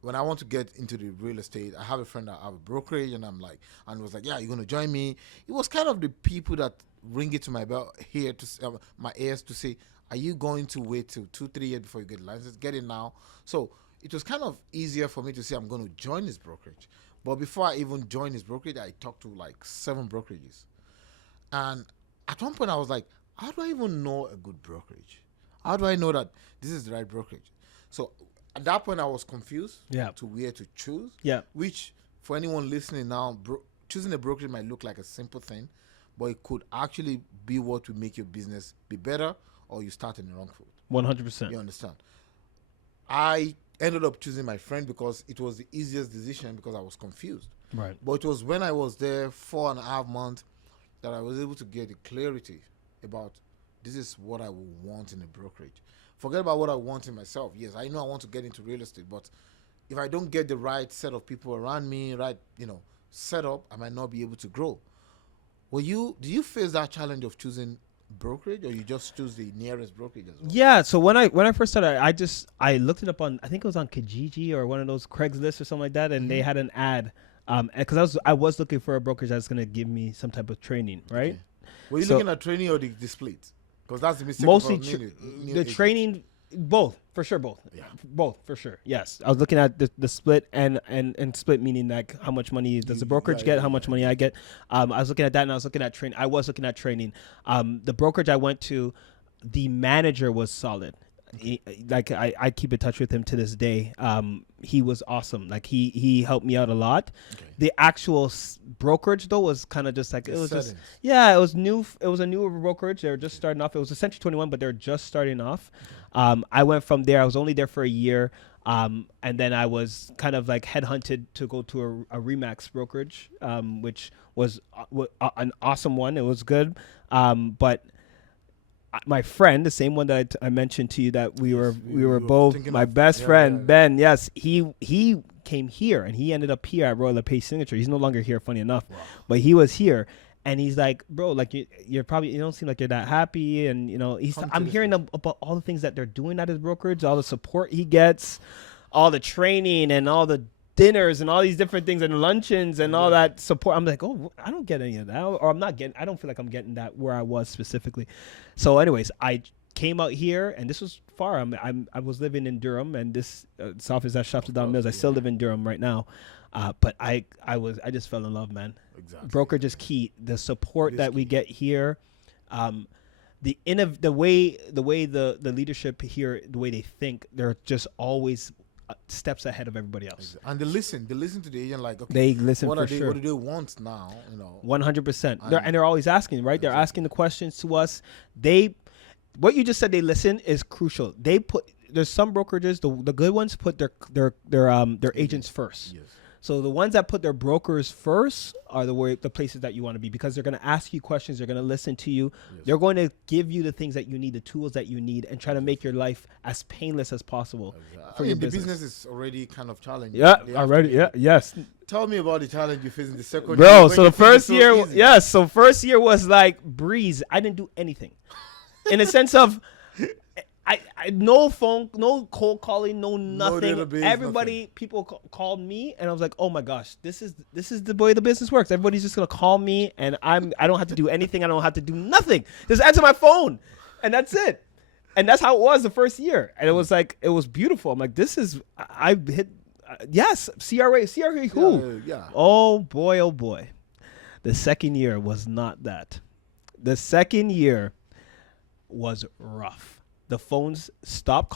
When I want to get into the real estate, I have a friend that have a brokerage, and and was like, yeah, you're going to join me. It was kind of the people that ring it to my bell here to my ears to say, are you going to wait till 2-3 years before you get a license? Get it now. So it was kind of easier for me to say I'm going to join this brokerage. But before I even joined this brokerage, I talked to like 7 brokerages. And at one point I was like, how do I even know a good brokerage? How do I know that this is the right brokerage? So at that point I was confused to where to choose. Yeah. Which for anyone listening now, choosing a brokerage might look like a simple thing, but it could actually be what will make your business be better, or you start in the wrong foot. 100%. You understand? I ended up choosing my friend because it was the easiest decision because I was confused. Right. But it was when I was there 4.5 months that I was able to get the clarity about this is what I would want in a brokerage. Forget about what I want in myself. Yes, I know I want to get into real estate, but if I don't get the right set of people around me, right, set up, I might not be able to grow. Do you face that challenge of choosing brokerage, or you just choose the nearest brokerage as well? Yeah, so when I first started, I looked it up on, I think it was on Kijiji or one of those Craigslist or something like that, and they had an ad because I was looking for a brokerage that's going to give me some type of training, right? Okay. Were you looking at training or the split? Because that's the mistake. Mostly the training, both for sure, both for sure. Yes, I was looking at the split and split meaning like how much money does the brokerage get, how much money I get. I was looking at that, and I was looking at training. The brokerage I went to, the manager was solid. I keep in touch with him to this day. He was awesome. Like he helped me out a lot. Okay. The actual brokerage though was kind of just like it was new. It was a newer brokerage. They were just starting off. It was a Century 21, but they're just starting off. Okay. I went from there. I was only there for a year. And then I was kind of like headhunted to go to a Remax brokerage, which was an awesome one. It was good. But my friend, the same one that I mentioned to you that we were both, my best friend, Ben, yes, he came here and he ended up here at Royal LePage Signature. He's no longer here, funny enough, but he was here. And he's like, bro, like you don't seem like you're that happy. And, I'm hearing about all the things that they're doing at his brokerage, all the support he gets, all the training and all the dinners and all these different things and luncheons and all that support. I'm like, oh, I don't get any of that, or I don't feel like I'm getting that where I was specifically. So anyways, I came out here, and this was far. I was living in Durham, and this south is at Shopton Mills. I still live in Durham right now. But I just fell in love, man. Exactly. Brokerage is key. The support that we get here, the way the leadership here, the way they think, they're just always steps ahead of everybody else. And they listen to the agent like, okay, they listen for sure. What do they want now? 100%. And they're always asking, right? Exactly. They're asking the questions to us. What you just said, they listen is crucial. There's some brokerages, the good ones put their agents first. Yes. So the ones that put their brokers first are the places that you want to be, because they're going to ask you questions. They're going to listen to you. Yes. They're going to give you the things that you need, the tools that you need, and try to make your life as painless as possible. For your business. The business is already kind of challenging. Yeah, already. Yeah, yes. Tell me about the challenge you faced in the second year. Bro, so the first year, so first year was like breeze. I didn't do anything. in a sense of I no phone, no cold calling, no No nothing. database, Everybody, people called me, and I was like, oh my gosh, this is the way the business works. Everybody's just gonna call me, and I don't have to do anything. I don't have to do nothing. Just answer my phone, and that's it. And that's how it was the first year, and it was like it was beautiful. I'm like, this is I hit yes, CRA who? Yeah. Oh boy. The second year was not that. The second year was rough. The phones stop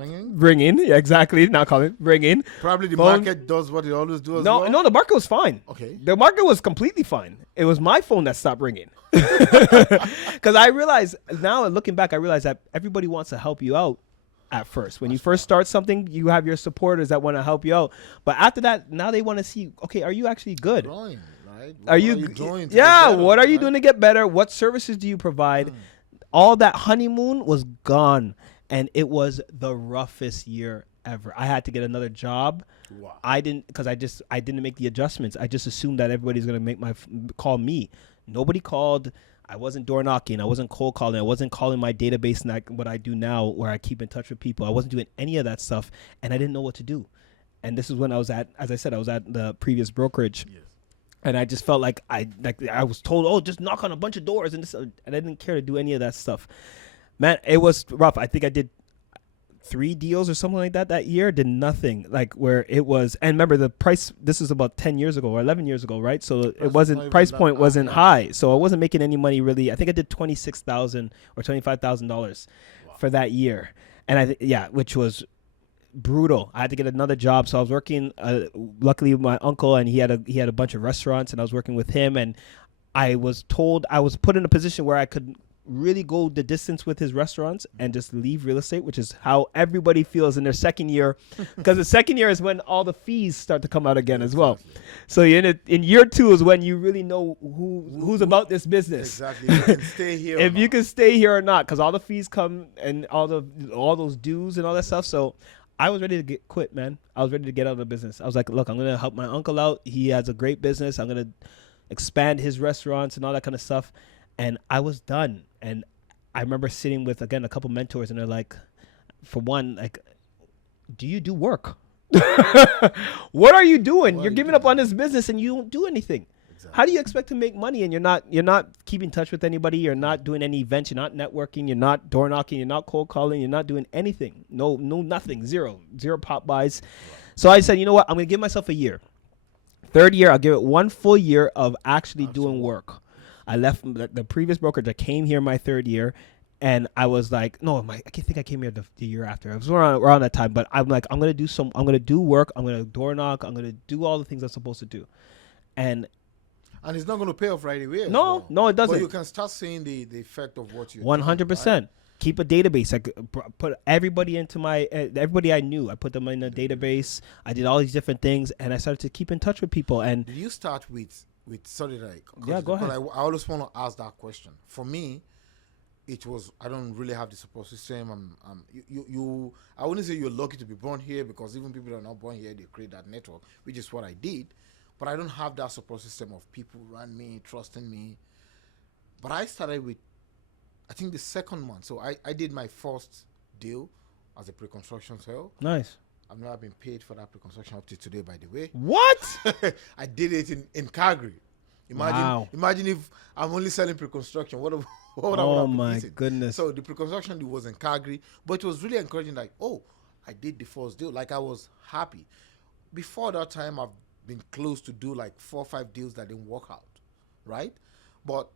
ringing. Yeah, exactly. Not calling, ringing. Probably the Phone- market does what it always does. As No, well. no, the market was fine. Okay. The market was completely fine. It was my phone that stopped ringing. Because I realized now, looking back, I realized that everybody wants to help you out at first. When you first start something, you have your supporters that want to help you out. But after that, now they want to see, okay, are you actually good? Growing, right? Are you doing? To yeah, get better, what are you right? doing to get better? What services do you provide? All that honeymoon was gone, and it was the roughest year ever. I had to get another job. Wow. I didn't, because I didn't make the adjustments. I just assumed that everybody's gonna call me. Nobody called. I wasn't door knocking. I wasn't cold calling. I wasn't calling my database like what I do now, where I keep in touch with people. I wasn't doing any of that stuff, and I didn't know what to do. And this is when I was at, as I said, I was at the previous brokerage. Yes. And I just felt like I was told, oh, just knock on a bunch of doors, and this, and I didn't care to do any of that stuff. Man, it was rough. I think I did 3 deals or something like that year. Did nothing, like where it was. And remember, the price. This was about 10 years ago or 11 years ago, right? So it wasn't, price point wasn't high. So I wasn't making any money really. I think I did $26,000 or $25,000 for that year, and which was brutal. I had to get another job, so I was working. Luckily, with my uncle, and he had a bunch of restaurants, and I was working with him. And I was told, I was put in a position where I could really go the distance with his restaurants and just leave real estate, which is how everybody feels in their second year, because the second year is when all the fees start to come out again as well. So in year 2 is when you really know who's about this business. Exactly. You can stay here. If you can stay here or not, because all the fees come and all those dues and all that stuff. So I was ready to quit, man. I was ready to get out of the business. I was like, look, I'm going to help my uncle out. He has a great business. I'm going to expand his restaurants and all that kind of stuff. And I was done. And I remember sitting with, again, a couple mentors, and they're like, for one, like, do you do work? What are you doing? You're giving up on this business and you don't do anything. Exactly. How do you expect to make money and you're not keeping in touch with anybody? You're not doing any events. You're not networking. You're not door knocking. You're not cold calling. You're not doing anything. No, nothing. Zero pop buys. Right. So I said, you know what? I'm going to give myself a year. Third year, I'll give it 1 full year of actually doing work. I left the previous brokerage. I came here my 3rd year, and I was like, no, I think I came here the year after. It was around that time. But I'm like, I'm going to do work. I'm going to door knock. I'm going to do all the things I'm supposed to do. And it's not going to pay off right away. No, it doesn't. But you can start seeing the effect of what you're 100%. Right? Keep a database. I put everybody into everybody I knew. I put them in a database. I did all these different things, and I started to keep in touch with people. And did you start with sorry, like, yeah, go ahead. I always want to ask that question. For me, it was, I don't really have the support system. I wouldn't say you're lucky to be born here, because even people that are not born here, they create that network, which is what I did. But I don't have that support system of people around me, trusting me. But I started with, I think, the 2nd month. So I did my first deal as a pre-construction sale. Nice. I've never been paid for that pre-construction up to today, by the way. What? I did it in Calgary. Imagine if I'm only selling pre-construction. What would oh my goodness. So the pre-construction deal was in Calgary, but it was really encouraging. Like, oh, I did the first deal. Like, I was happy. Before that time, I've been close to do like 4 or 5 deals that didn't work out, right? But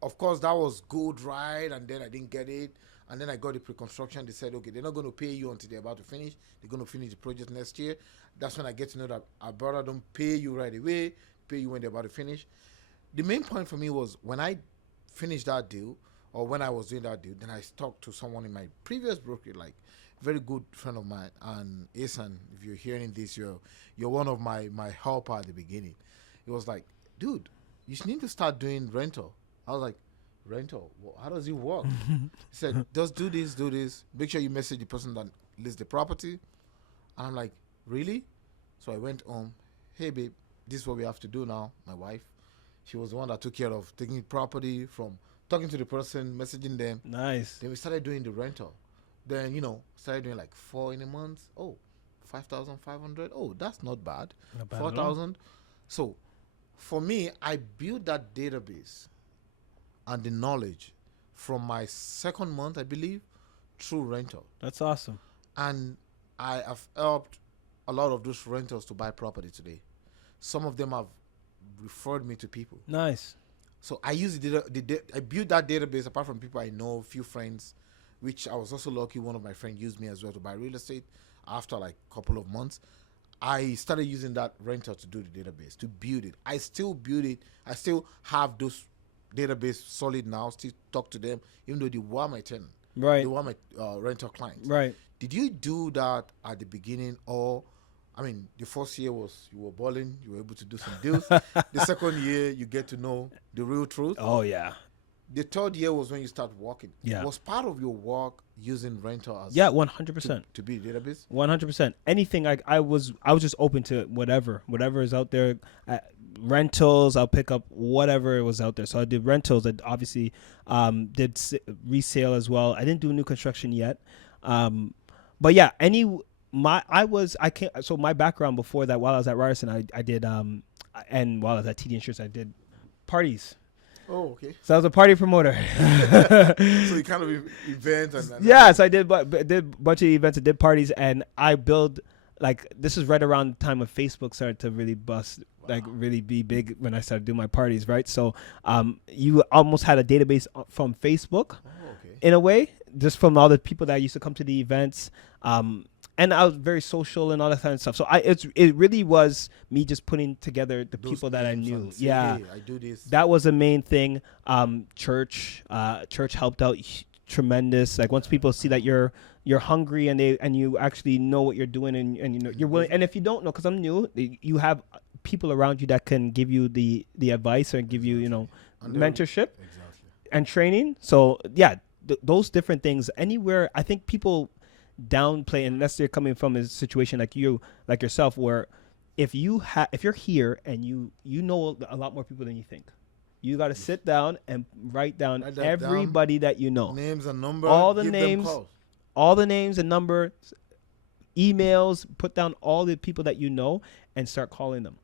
of course, that was good, right? And then I didn't get it. And then I got the pre-construction. They said, okay, they're not going to pay you until they're about to finish. They're going to finish the project next year. That's when I get to know that our brother don't pay you right away, pay you when they're about to finish. The main point for me was when I finished that deal, or when I was doing that deal, then I talked to someone in my previous brokerage, like very good friend of mine. And Asan, if you're hearing this, you're one of my helper at the beginning. It was like, dude, you need to start doing rental. I was like, rental? How does it work? He said, just do this. Make sure you message the person that lists the property. And I'm like, really? So I went home. Hey, babe, this is what we have to do now. My wife, she was the one that took care of taking property from talking to the person, messaging them. Nice. Then we started doing the rental. Then, started doing like 4 in a month. Oh, 5,500. Oh, that's not bad. Not bad at all. 4,000. So for me, I built that database and the knowledge from my second month, I believe, through rental. That's awesome. And I have helped a lot of those renters to buy property today. Some of them have referred me to people. Nice. So I use I built that database apart from people I know, a few friends, which I was also lucky. One of my friends used me as well to buy real estate after like a couple of months. I started using that renter to do the database, to build it. I still build it. I still have those database solid now, still talk to them, even though they were my tenant. Right. They were my rental clients. Right. Did you do that at the beginning, or, I mean, the first year was you were balling, you were able to do some deals. The second year, you get to know the real truth. Oh, yeah. The third year was when you start working. Yeah. Was part of your work using rental as 100%. to be a database? 100%. Anything I was just open to whatever is out there. Rentals, I'll pick up whatever was out there. So I did rentals. I obviously did resale as well. I didn't do new construction yet. But yeah, so my background before that, while I was at Ryerson, I did and while I was at TD Insurance, I did parties. Oh, okay. So I was a party promoter. So you kind of events and yes, I did a bunch of events. I did parties, and I build, like, this is right around the time when Facebook started to really bust, like really be big when I started doing my parties, right? So you almost had a database from Facebook in a way, just from all the people that used to come to the events. And I was very social and all that kind of stuff. So it really was me just putting together the those people that I knew. say, Yeah, hey, I do this. that was the main thing. Church helped out tremendous. Like, once people see that you're hungry and you actually know what you're doing and you're willing. And if you don't know, because I'm new, you have people around you that can give you the advice or give you mentorship and training. So yeah, those different things. Anywhere, I think people downplay, unless they're coming from a situation like yourself, where if you're here and you know a lot more people than you think, you got to sit down and write down everybody that you know, names and numbers, all the names and numbers, emails, put down all the people that you know and start calling them.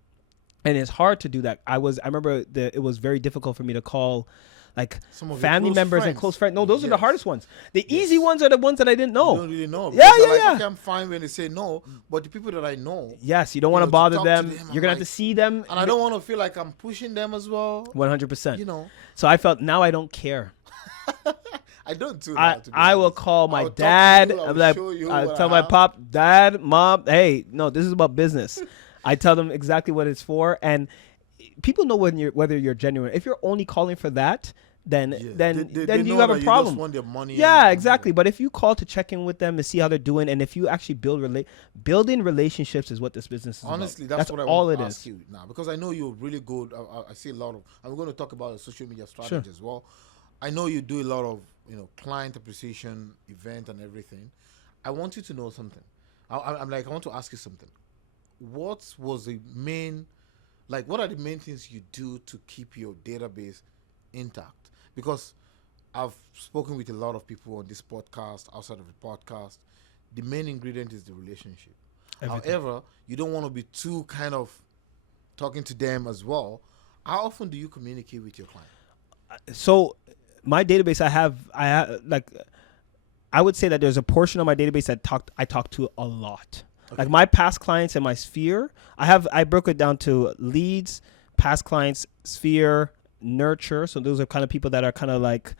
And it's hard to do that. I remember that it was very difficult for me to call like family members and close friends. No, those are the hardest ones. The easy ones are the ones that I didn't know. You don't really know. Yeah. Okay, I'm fine when they say no, but the people that I know. Yes, you don't want to bother them. You're going to have to see them. And I don't want to feel like I'm pushing them as well. 100%. So I felt, now I don't care. I don't do that. I will call my dad. I'll tell my pop, dad, mom, hey, no, this is about business. I tell them exactly what it's for. And people know whether you're genuine. If you're only calling for that, then they you have a problem. You just want their money. Yeah, exactly. But if you call to check in with them and see how they're doing, and if you actually building relationships is what this business is honestly about. That's what I want to ask you now, because I know you're really good. I see a lot of. I'm going to talk about a social media strategy as well. I know you do a lot of client appreciation event and everything. I want you to know something. I want to ask you something. What are the main things you do to keep your database intact? Because I've spoken with a lot of people on this podcast, outside of the podcast. The main ingredient is the relationship. Everything. However, you don't want to be too kind of talking to them as well. How often do you communicate with your client? So my database, I would say that there's a portion of my database that I talk to a lot. Okay. Like my past clients in my sphere, I broke it down to leads, past clients, sphere, nurture. So those are kind of people that are kind of like,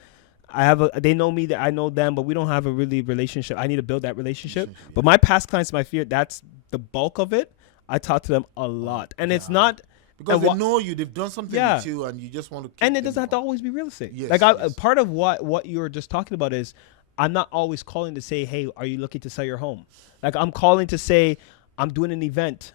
they know me, that I know them, but we don't have a really relationship. I need to build that relationship. Yeah. But my past clients in my sphere, that's the bulk of it. I talk to them a lot. And it's not, because they know you, they've done something with you, and you just want to keep and it doesn't have to always be real estate. Yes, part of what you were just talking about is, I'm not always calling to say, hey, are you looking to sell your home? Like, I'm calling to say, I'm doing an event.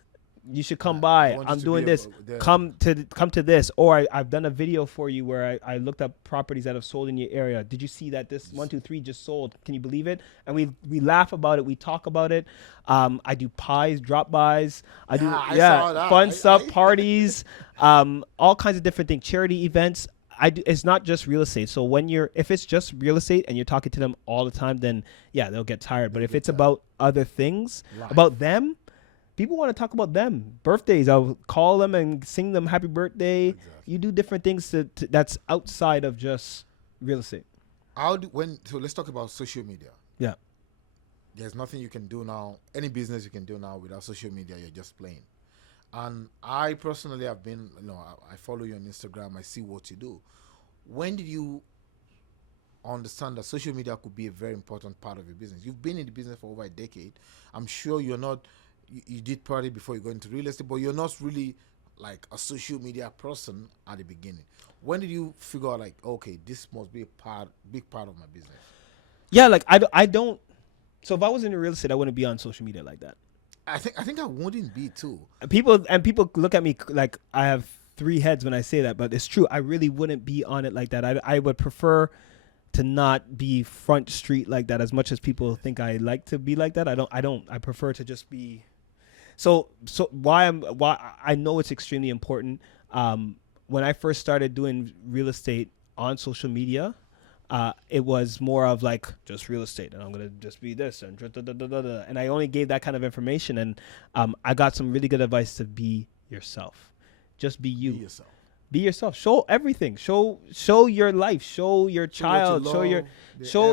You should come by. I'm doing this. Come to this. Or I've done a video for you where I looked up properties that have sold in your area. Did you see that this 1, 2, 3 just sold? Can you believe it? And we laugh about it. We talk about it. I do pies, drop-bys. I do fun stuff, parties, all kinds of different things, charity events. it's not just real estate. So if it's just real estate and you're talking to them all the time, then yeah, they'll get tired. But if it's about other things, about them, people want to talk about them. Birthdays, I'll call them and sing them happy birthday. Exactly. You do different things that's outside of just real estate. So let's talk about social media. Yeah. There's nothing you can do now, any business you can do now without social media. You're just playing. And I personally have been, I follow you on Instagram. I see what you do. When did you understand that social media could be a very important part of your business? You've been in the business for over a decade. I'm sure you're not, you did party before you got into real estate, but you're not really like a social media person at the beginning. When did you figure out like, okay, this must be a big part of my business? Yeah, like I don't. So if I was in real estate, I wouldn't be on social media like that. I think I wouldn't be too. People look at me like I have 3 heads when I say that, but it's true. I really wouldn't be on it like that. I would prefer to not be front street like that, as much as people think I like to be like that. I don't. I prefer to just be. So why I know it's extremely important. When I first started doing real estate on social media, it was more of like just real estate, and I'm gonna just be this and and I only gave that kind of information, and I got some really good advice to be yourself. Just be you. Be yourself. Show everything. Show your life. Show your child. Show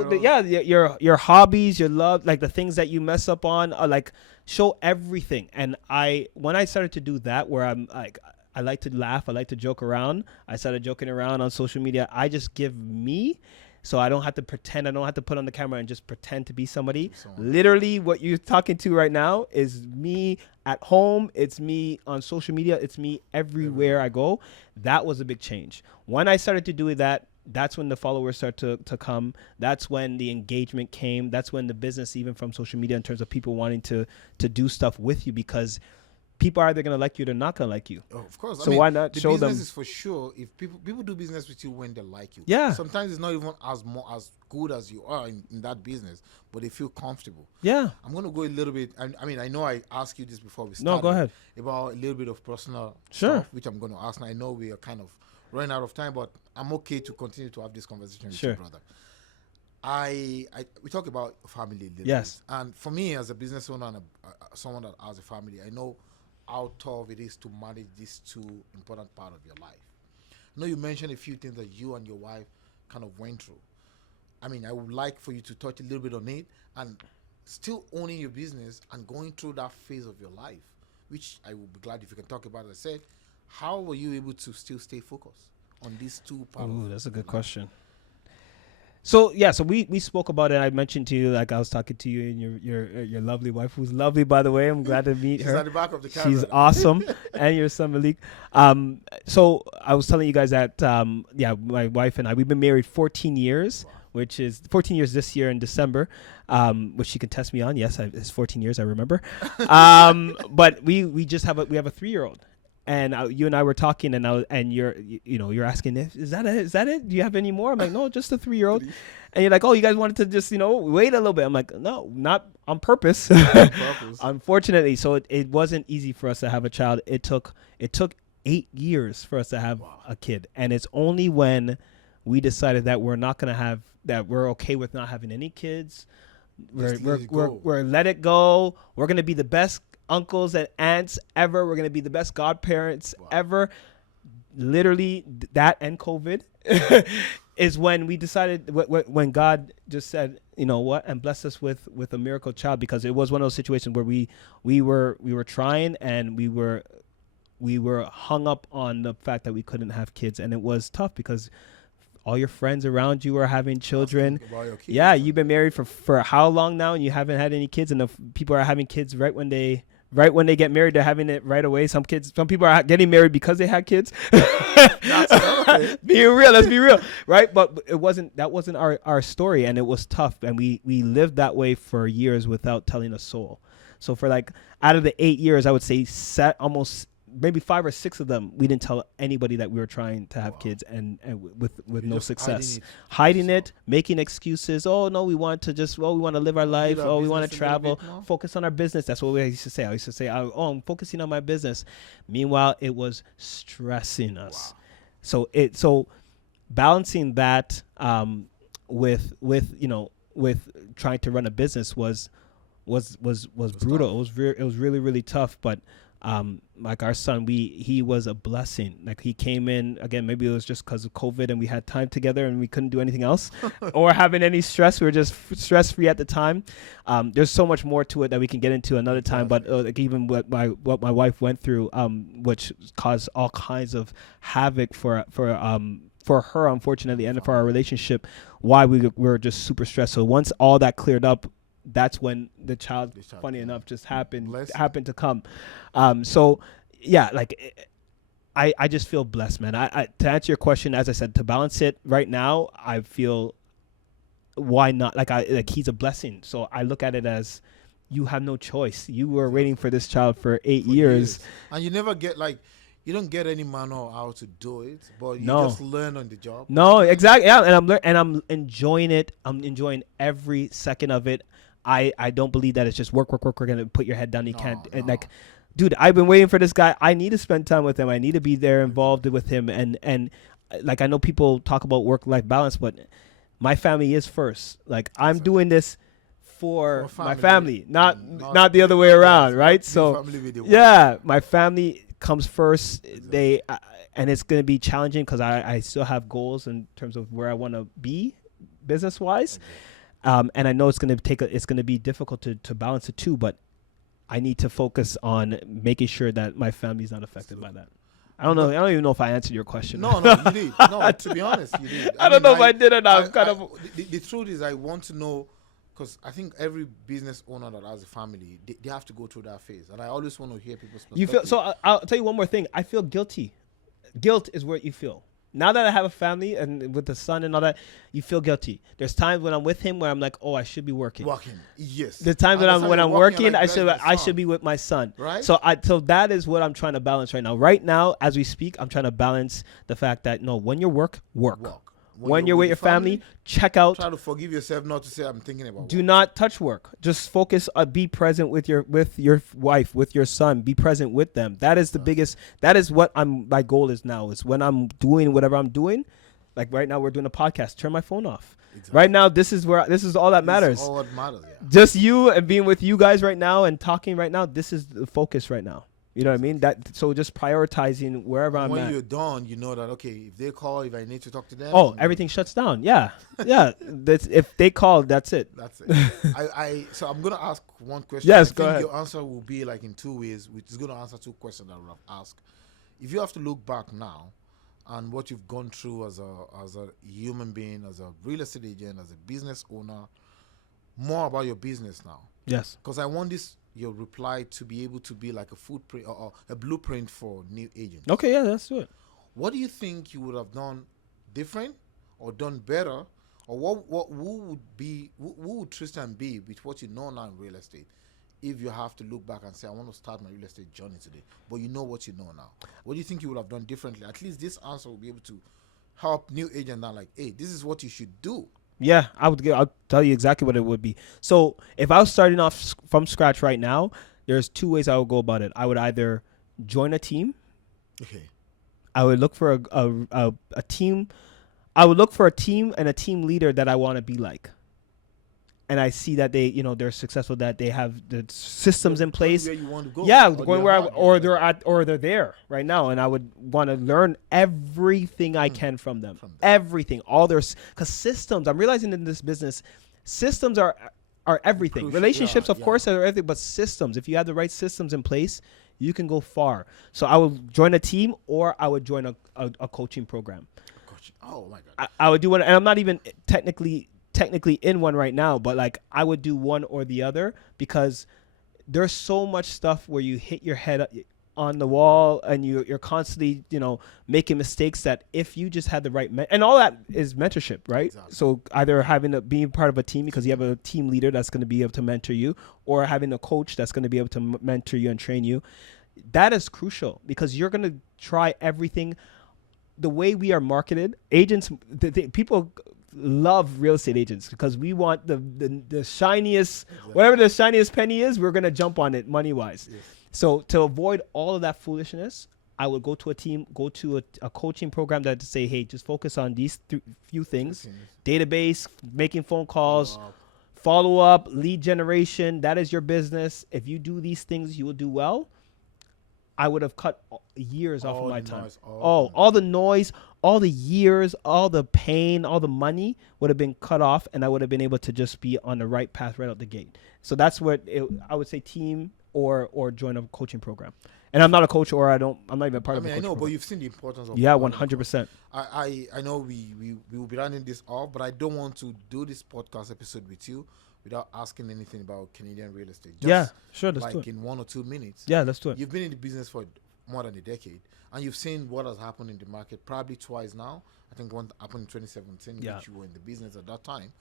your hobbies, your love, like the things that you mess up on. Like show everything. And when I started to do that, where I'm like, I like to laugh, I like to joke around. I started joking around on social media. I just give me. So I don't have to pretend. I don't have to put on the camera and just pretend to be somebody. Literally, what you're talking to right now is me at home. It's me on social media. It's me everywhere I go. That was a big change. When I started to do that, that's when the followers start to come. That's when the engagement came. That's when the business, even from social media, in terms of people wanting to do stuff with you, because people are either going to like you or they're not going to like you. Oh, of course. So why not show them? The business is for sure. If people do business with you when they like you. Yeah. Sometimes it's not even as good as you are in that business, but they feel comfortable. Yeah. I'm going to go a little bit. I know I asked you this before we started. No, go ahead. About a little bit of personal stuff, which I'm going to ask. And I know we are kind of running out of time, but I'm okay to continue to have this conversation with your brother. We talk about family a little bit. And for me, as a business owner and someone that has a family, I know how tough it is to manage these 2 important part of your life. I know you mentioned a few things that you and your wife kind of went through. I would like for you to touch a little bit on it, and still owning your business and going through that phase of your life, which I would be glad if you can talk about. As I said, how were you able to still stay focused on these 2 parts? Ooh, that's a good question. So we spoke about it. I mentioned to you, like I was talking to you and your lovely wife, who's lovely, by the way. I'm glad to meet her. She's at the back of the camera. She's awesome, and your son Malik. So I was telling you guys that my wife and I, we've been married 14 years, which is 14 years this year in December, which she can test me on. Yes, it's 14 years. I remember. But we just have a 3-year-old. And you and I were talking, and you're asking, is that it? Do you have any more? I'm like, no, just a 3-year-old. And you're like, oh, you guys wanted to just wait a little bit. I'm like, no, not on purpose. Unfortunately, so it wasn't easy for us to have a child. It took 8 years for us to have a kid, and it's only when we decided that we're okay with not having any kids. We're let it go. We're gonna be the best uncles and aunts ever. We're gonna be the best godparents ever. Literally, that and COVID is when we decided. When God just said, you know what, and blessed us with a miracle child, because it was one of those situations where we were trying, and we were hung up on the fact that we couldn't have kids, and it was tough because all your friends around you are having children. Yeah, you've been married for how long now, and you haven't had any kids, and the people are having kids right when they get married. They're having it right away. Some people are getting married because they had kids. Let's be real, right? But that wasn't our story, and it was tough, and we lived that way for years without telling a soul. So for out of the 8 years, I would say almost maybe 5 or 6 of them, we didn't tell anybody that we were trying to have kids, and with no success. Hiding it, making excuses. Oh no, we want to live our life. Oh, we want to travel. Focus on our business. That's what we used to say. I used to say, oh, I'm focusing on my business. Meanwhile, it was stressing us. So balancing that with with trying to run a business was brutal. It was really really tough. But like our son, he was a blessing. Like he came in again. Maybe it was just because of COVID and we had time together and we couldn't do anything else, or having any stress. We were just stress free at the time. There's so much more to it that we can get into another time. But like even what my wife went through, which caused all kinds of havoc for her, unfortunately, and for our relationship, why we were just super stressed. So once all that cleared up, that's when the child funny enough, just happened to come. So yeah, like I just feel blessed, man. I to answer your question, as I said, to balance it right now, I feel why not? Like he's a blessing. So I look at it as you have no choice. You were waiting for this child for 8 years. And you never get you don't get any manual how to do it, but you just learn on the job. No, exactly. Yeah, and I'm enjoying it. I'm enjoying every second of it. I don't believe that it's just work. We're gonna put your head down. You can't. And like, dude, I've been waiting for this guy. I need to spend time with him. I need to be there, involved with him. And like, I know people talk about work-life balance, but my family is first. Like, I'm doing this for my family, not the other way around, right? So yeah, my family comes first. Exactly. And it's gonna be challenging because I still have goals in terms of where I want to be business wise. Okay. And I know it's going to be difficult to balance the two, but I need to focus on making sure that my family's not affected by that. I don't know. I don't even know if I answered your question. No, you did. No, to be honest, you did. I don't know if I did or not. The truth is, I want to know, because I think every business owner that has a family, they have to go through that phase, and I always want to hear people's perspective. I'll tell you one more thing. I feel guilty. Guilt is what you feel. Now that I have a family and with the son and all that, you feel guilty. There's times when I'm with him where I'm like, oh, I should be working. Yes. The times when I'm working, I should be with my son. Right. So that is what I'm trying to balance right now. Right now, as we speak, I'm trying to balance the fact that when you work. When you're with your family, check out. Try to forgive yourself, not to say I'm thinking about. Do not touch work. Just focus. Be present with your wife, with your son. Be present with them. That is the biggest. That is what my goal is now. Is when I'm doing whatever I'm doing. Like right now, we're doing a podcast. Turn my phone off. Exactly. Right now, this is all that matters. All that matters. Yeah. Just you and being with you guys right now and talking right now. This is the focus right now. You know what I mean? So just prioritizing wherever I'm at. When you're done, you know that, okay, if they call, if I need to talk to them. Oh, everything shuts down. Yeah. Yeah. If they call, that's it. That's it. So I'm going to ask one question. Yes, go ahead. Your answer will be like in two ways, which is going to answer two questions that I would have asked. If you have to look back now and what you've gone through as a human being, as a real estate agent, as a business owner, more about your business now. Yes. Because I want your reply to be able to be like a footprint or a blueprint for new agents. Okay, yeah, let's do it. What do you think you would have done different or done better, or who would Tristan be with what you know now in real estate, if you have to look back and say, I want to start my real estate journey today, but you know what you know now? What do you think you would have done differently? At least this answer will be able to help new agents now, like, hey, this is what you should do. Yeah, I'll tell you exactly what it would be. So if I was starting off from scratch right now, there's two ways I would go about it. I would either join a team. Okay. I would look for a team. I would look for a team and a team leader that I want to be like. And I see that they're successful, that they have the systems in place. Where you want to go. Yeah, going where they're there right now, and I would want to learn everything I can from them. Everything, all their, because systems. I'm realizing in this business, systems are everything. Crucial. Relationships, of course, are everything, but systems. If you have the right systems in place, you can go far. So I would join a team, or I would join a coaching program. Oh my God. I would do one, and I'm not even technically in one right now, but like I would do one or the other, because there's so much stuff where you hit your head on the wall and you're constantly making mistakes, that if you just had the right and all that is mentorship, right? Exactly. So either being part of a team because you have a team leader that's going to be able to mentor you, or having a coach that's going to be able to mentor you and train you. That is crucial, because you're going to try everything. The way we are marketed, agents, people love real estate agents because we want the shiniest, whatever the shiniest penny is, we're going to jump on it money wise. Yes. So to avoid all of that foolishness, I would go to a team, go to a coaching program that to say, hey, just focus on these few things: database, making phone calls, follow up, lead generation. That is your business. If you do these things, you will do well. I would have cut years off of my time. All the noise, all the years, all the pain, all the money would have been cut off, and I would have been able to just be on the right path right out the gate. So that's what I would say: team or join a coaching program. And I'm not a coach, or I'm not even part of a coaching program. But you've seen the importance of 100%. I know we will be running this off, but I don't want to do this podcast episode with you without asking anything about Canadian real estate. Sure, let's do it. Like in 1 or 2 minutes. Yeah, let's do it. You've been in the business for more than a decade, and you've seen what has happened in the market probably twice now. I think one happened in 2017, which you were in the business at that time.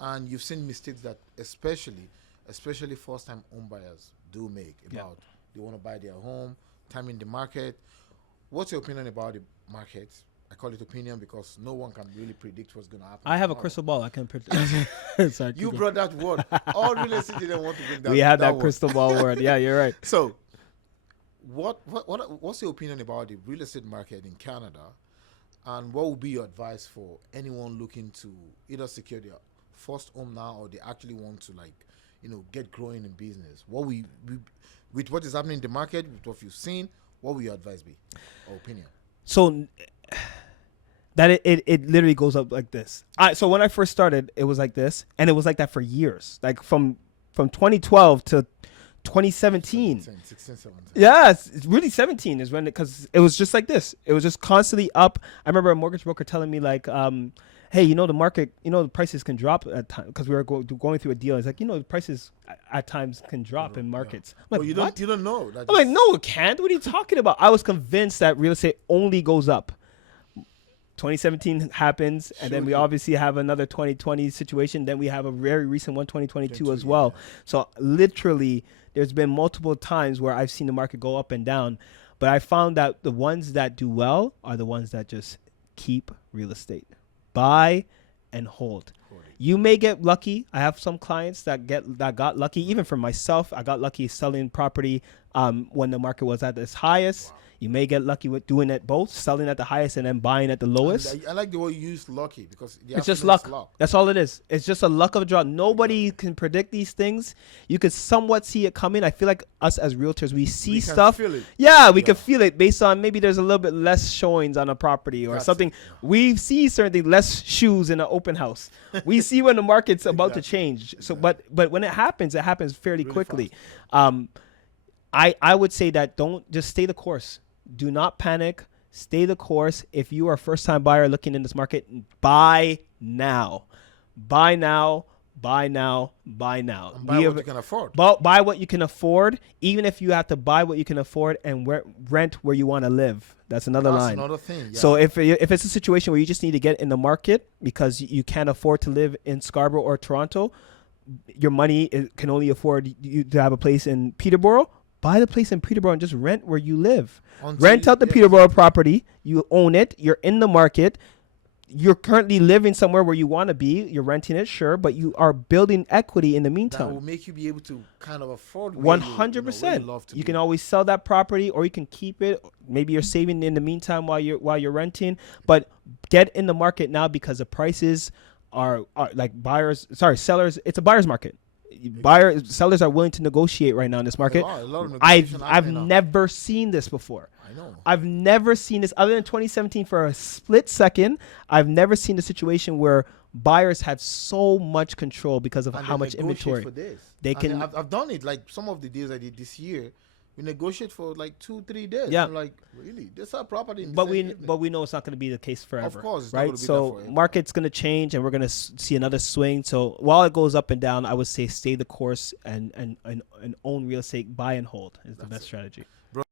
And you've seen mistakes that especially first-time home buyers do make about they want to buy their home, time in the market. What's your opinion about the market? I call it opinion because no one can really predict what's going to happen. I have a crystal ball. I can predict. Sorry, you brought that word. All real estate didn't want to bring that. We had that word. crystal ball word. Yeah, you're right. So, what's your opinion about the real estate market in Canada, and what would be your advice for anyone looking to either secure their first home now, or they actually want to get growing in business? With what is happening in the market, with what you've seen, what will your advice be or opinion? So that it literally goes up like this. So when I first started, it was like this, and it was like that for years, like from 2012 to 2017. 16, 17. Yeah, it's really 17 is when because it was just like this. It was just constantly up. I remember a mortgage broker telling me like, hey, the market, the prices can drop at times because we were going through a deal. It's like, the prices at times can drop in markets. I'm like, you don't know. I'm like, no, it can't. What are you talking about? I was convinced that real estate only goes up. 2017 happens, and then we obviously have another 2020 situation. Then we have a very recent one, 2022 as well. Yeah. So literally, there's been multiple times where I've seen the market go up and down, but I found that the ones that do well are the ones that just keep real estate. Buy and hold. You may get lucky. I have some clients that got lucky. Even for myself, I got lucky selling property when the market was at its highest. Wow. You may get lucky with doing it both, selling at the highest and then buying at the lowest. I like the way you use lucky because it's just luck. That's all it is. It's just a luck of a draw. Nobody can predict these things. You could somewhat see it coming. I feel like us as realtors, we see stuff. Feel it. Yeah, we can feel it based on maybe there's a little bit less showings on a property or something. We see certain things, less shoes in an open house. We see when the market's about to change. So, but when it happens fairly really quickly. I would say that don't just stay the course. Do not panic. Stay the course. If you are a first-time buyer looking in this market, buy now. Buy now. Buy now. Buy now. And buy what you can afford. Buy what you can afford, even if you have to buy what you can afford and rent where you want to live. That's another line. That's another thing. Yeah. So if it's a situation where you just need to get in the market because you can't afford to live in Scarborough or Toronto, your money can only afford you to have a place in Peterborough, buy the place in Peterborough and just rent where you live. Rent out the Peterborough property. You own it. You're in the market. You're currently living somewhere where you want to be. You're renting it, sure, but you are building equity in the meantime. That will make you be able to kind of afford 100%. You can always sell that property or you can keep it. Maybe you're saving in the meantime while you're renting. But get in the market now because the prices are like sellers. It's a buyer's market. Sellers are willing to negotiate right now in this market. I've never seen this before. I know. I've never seen this other than 2017 for a split second. I've never seen a situation where buyers had so much control because of how much inventory for this. They can. I've done it. Like some of the deals I did this year, we negotiate for like 2-3 days. Yeah. I'm like, really? This is our property. But we know it's not going to be the case forever. Of course, it's right? Not so forever. Market's going to change, and we're going to see another swing. So while it goes up and down, I would say stay the course and own real estate, buy and hold is the best strategy. Bro.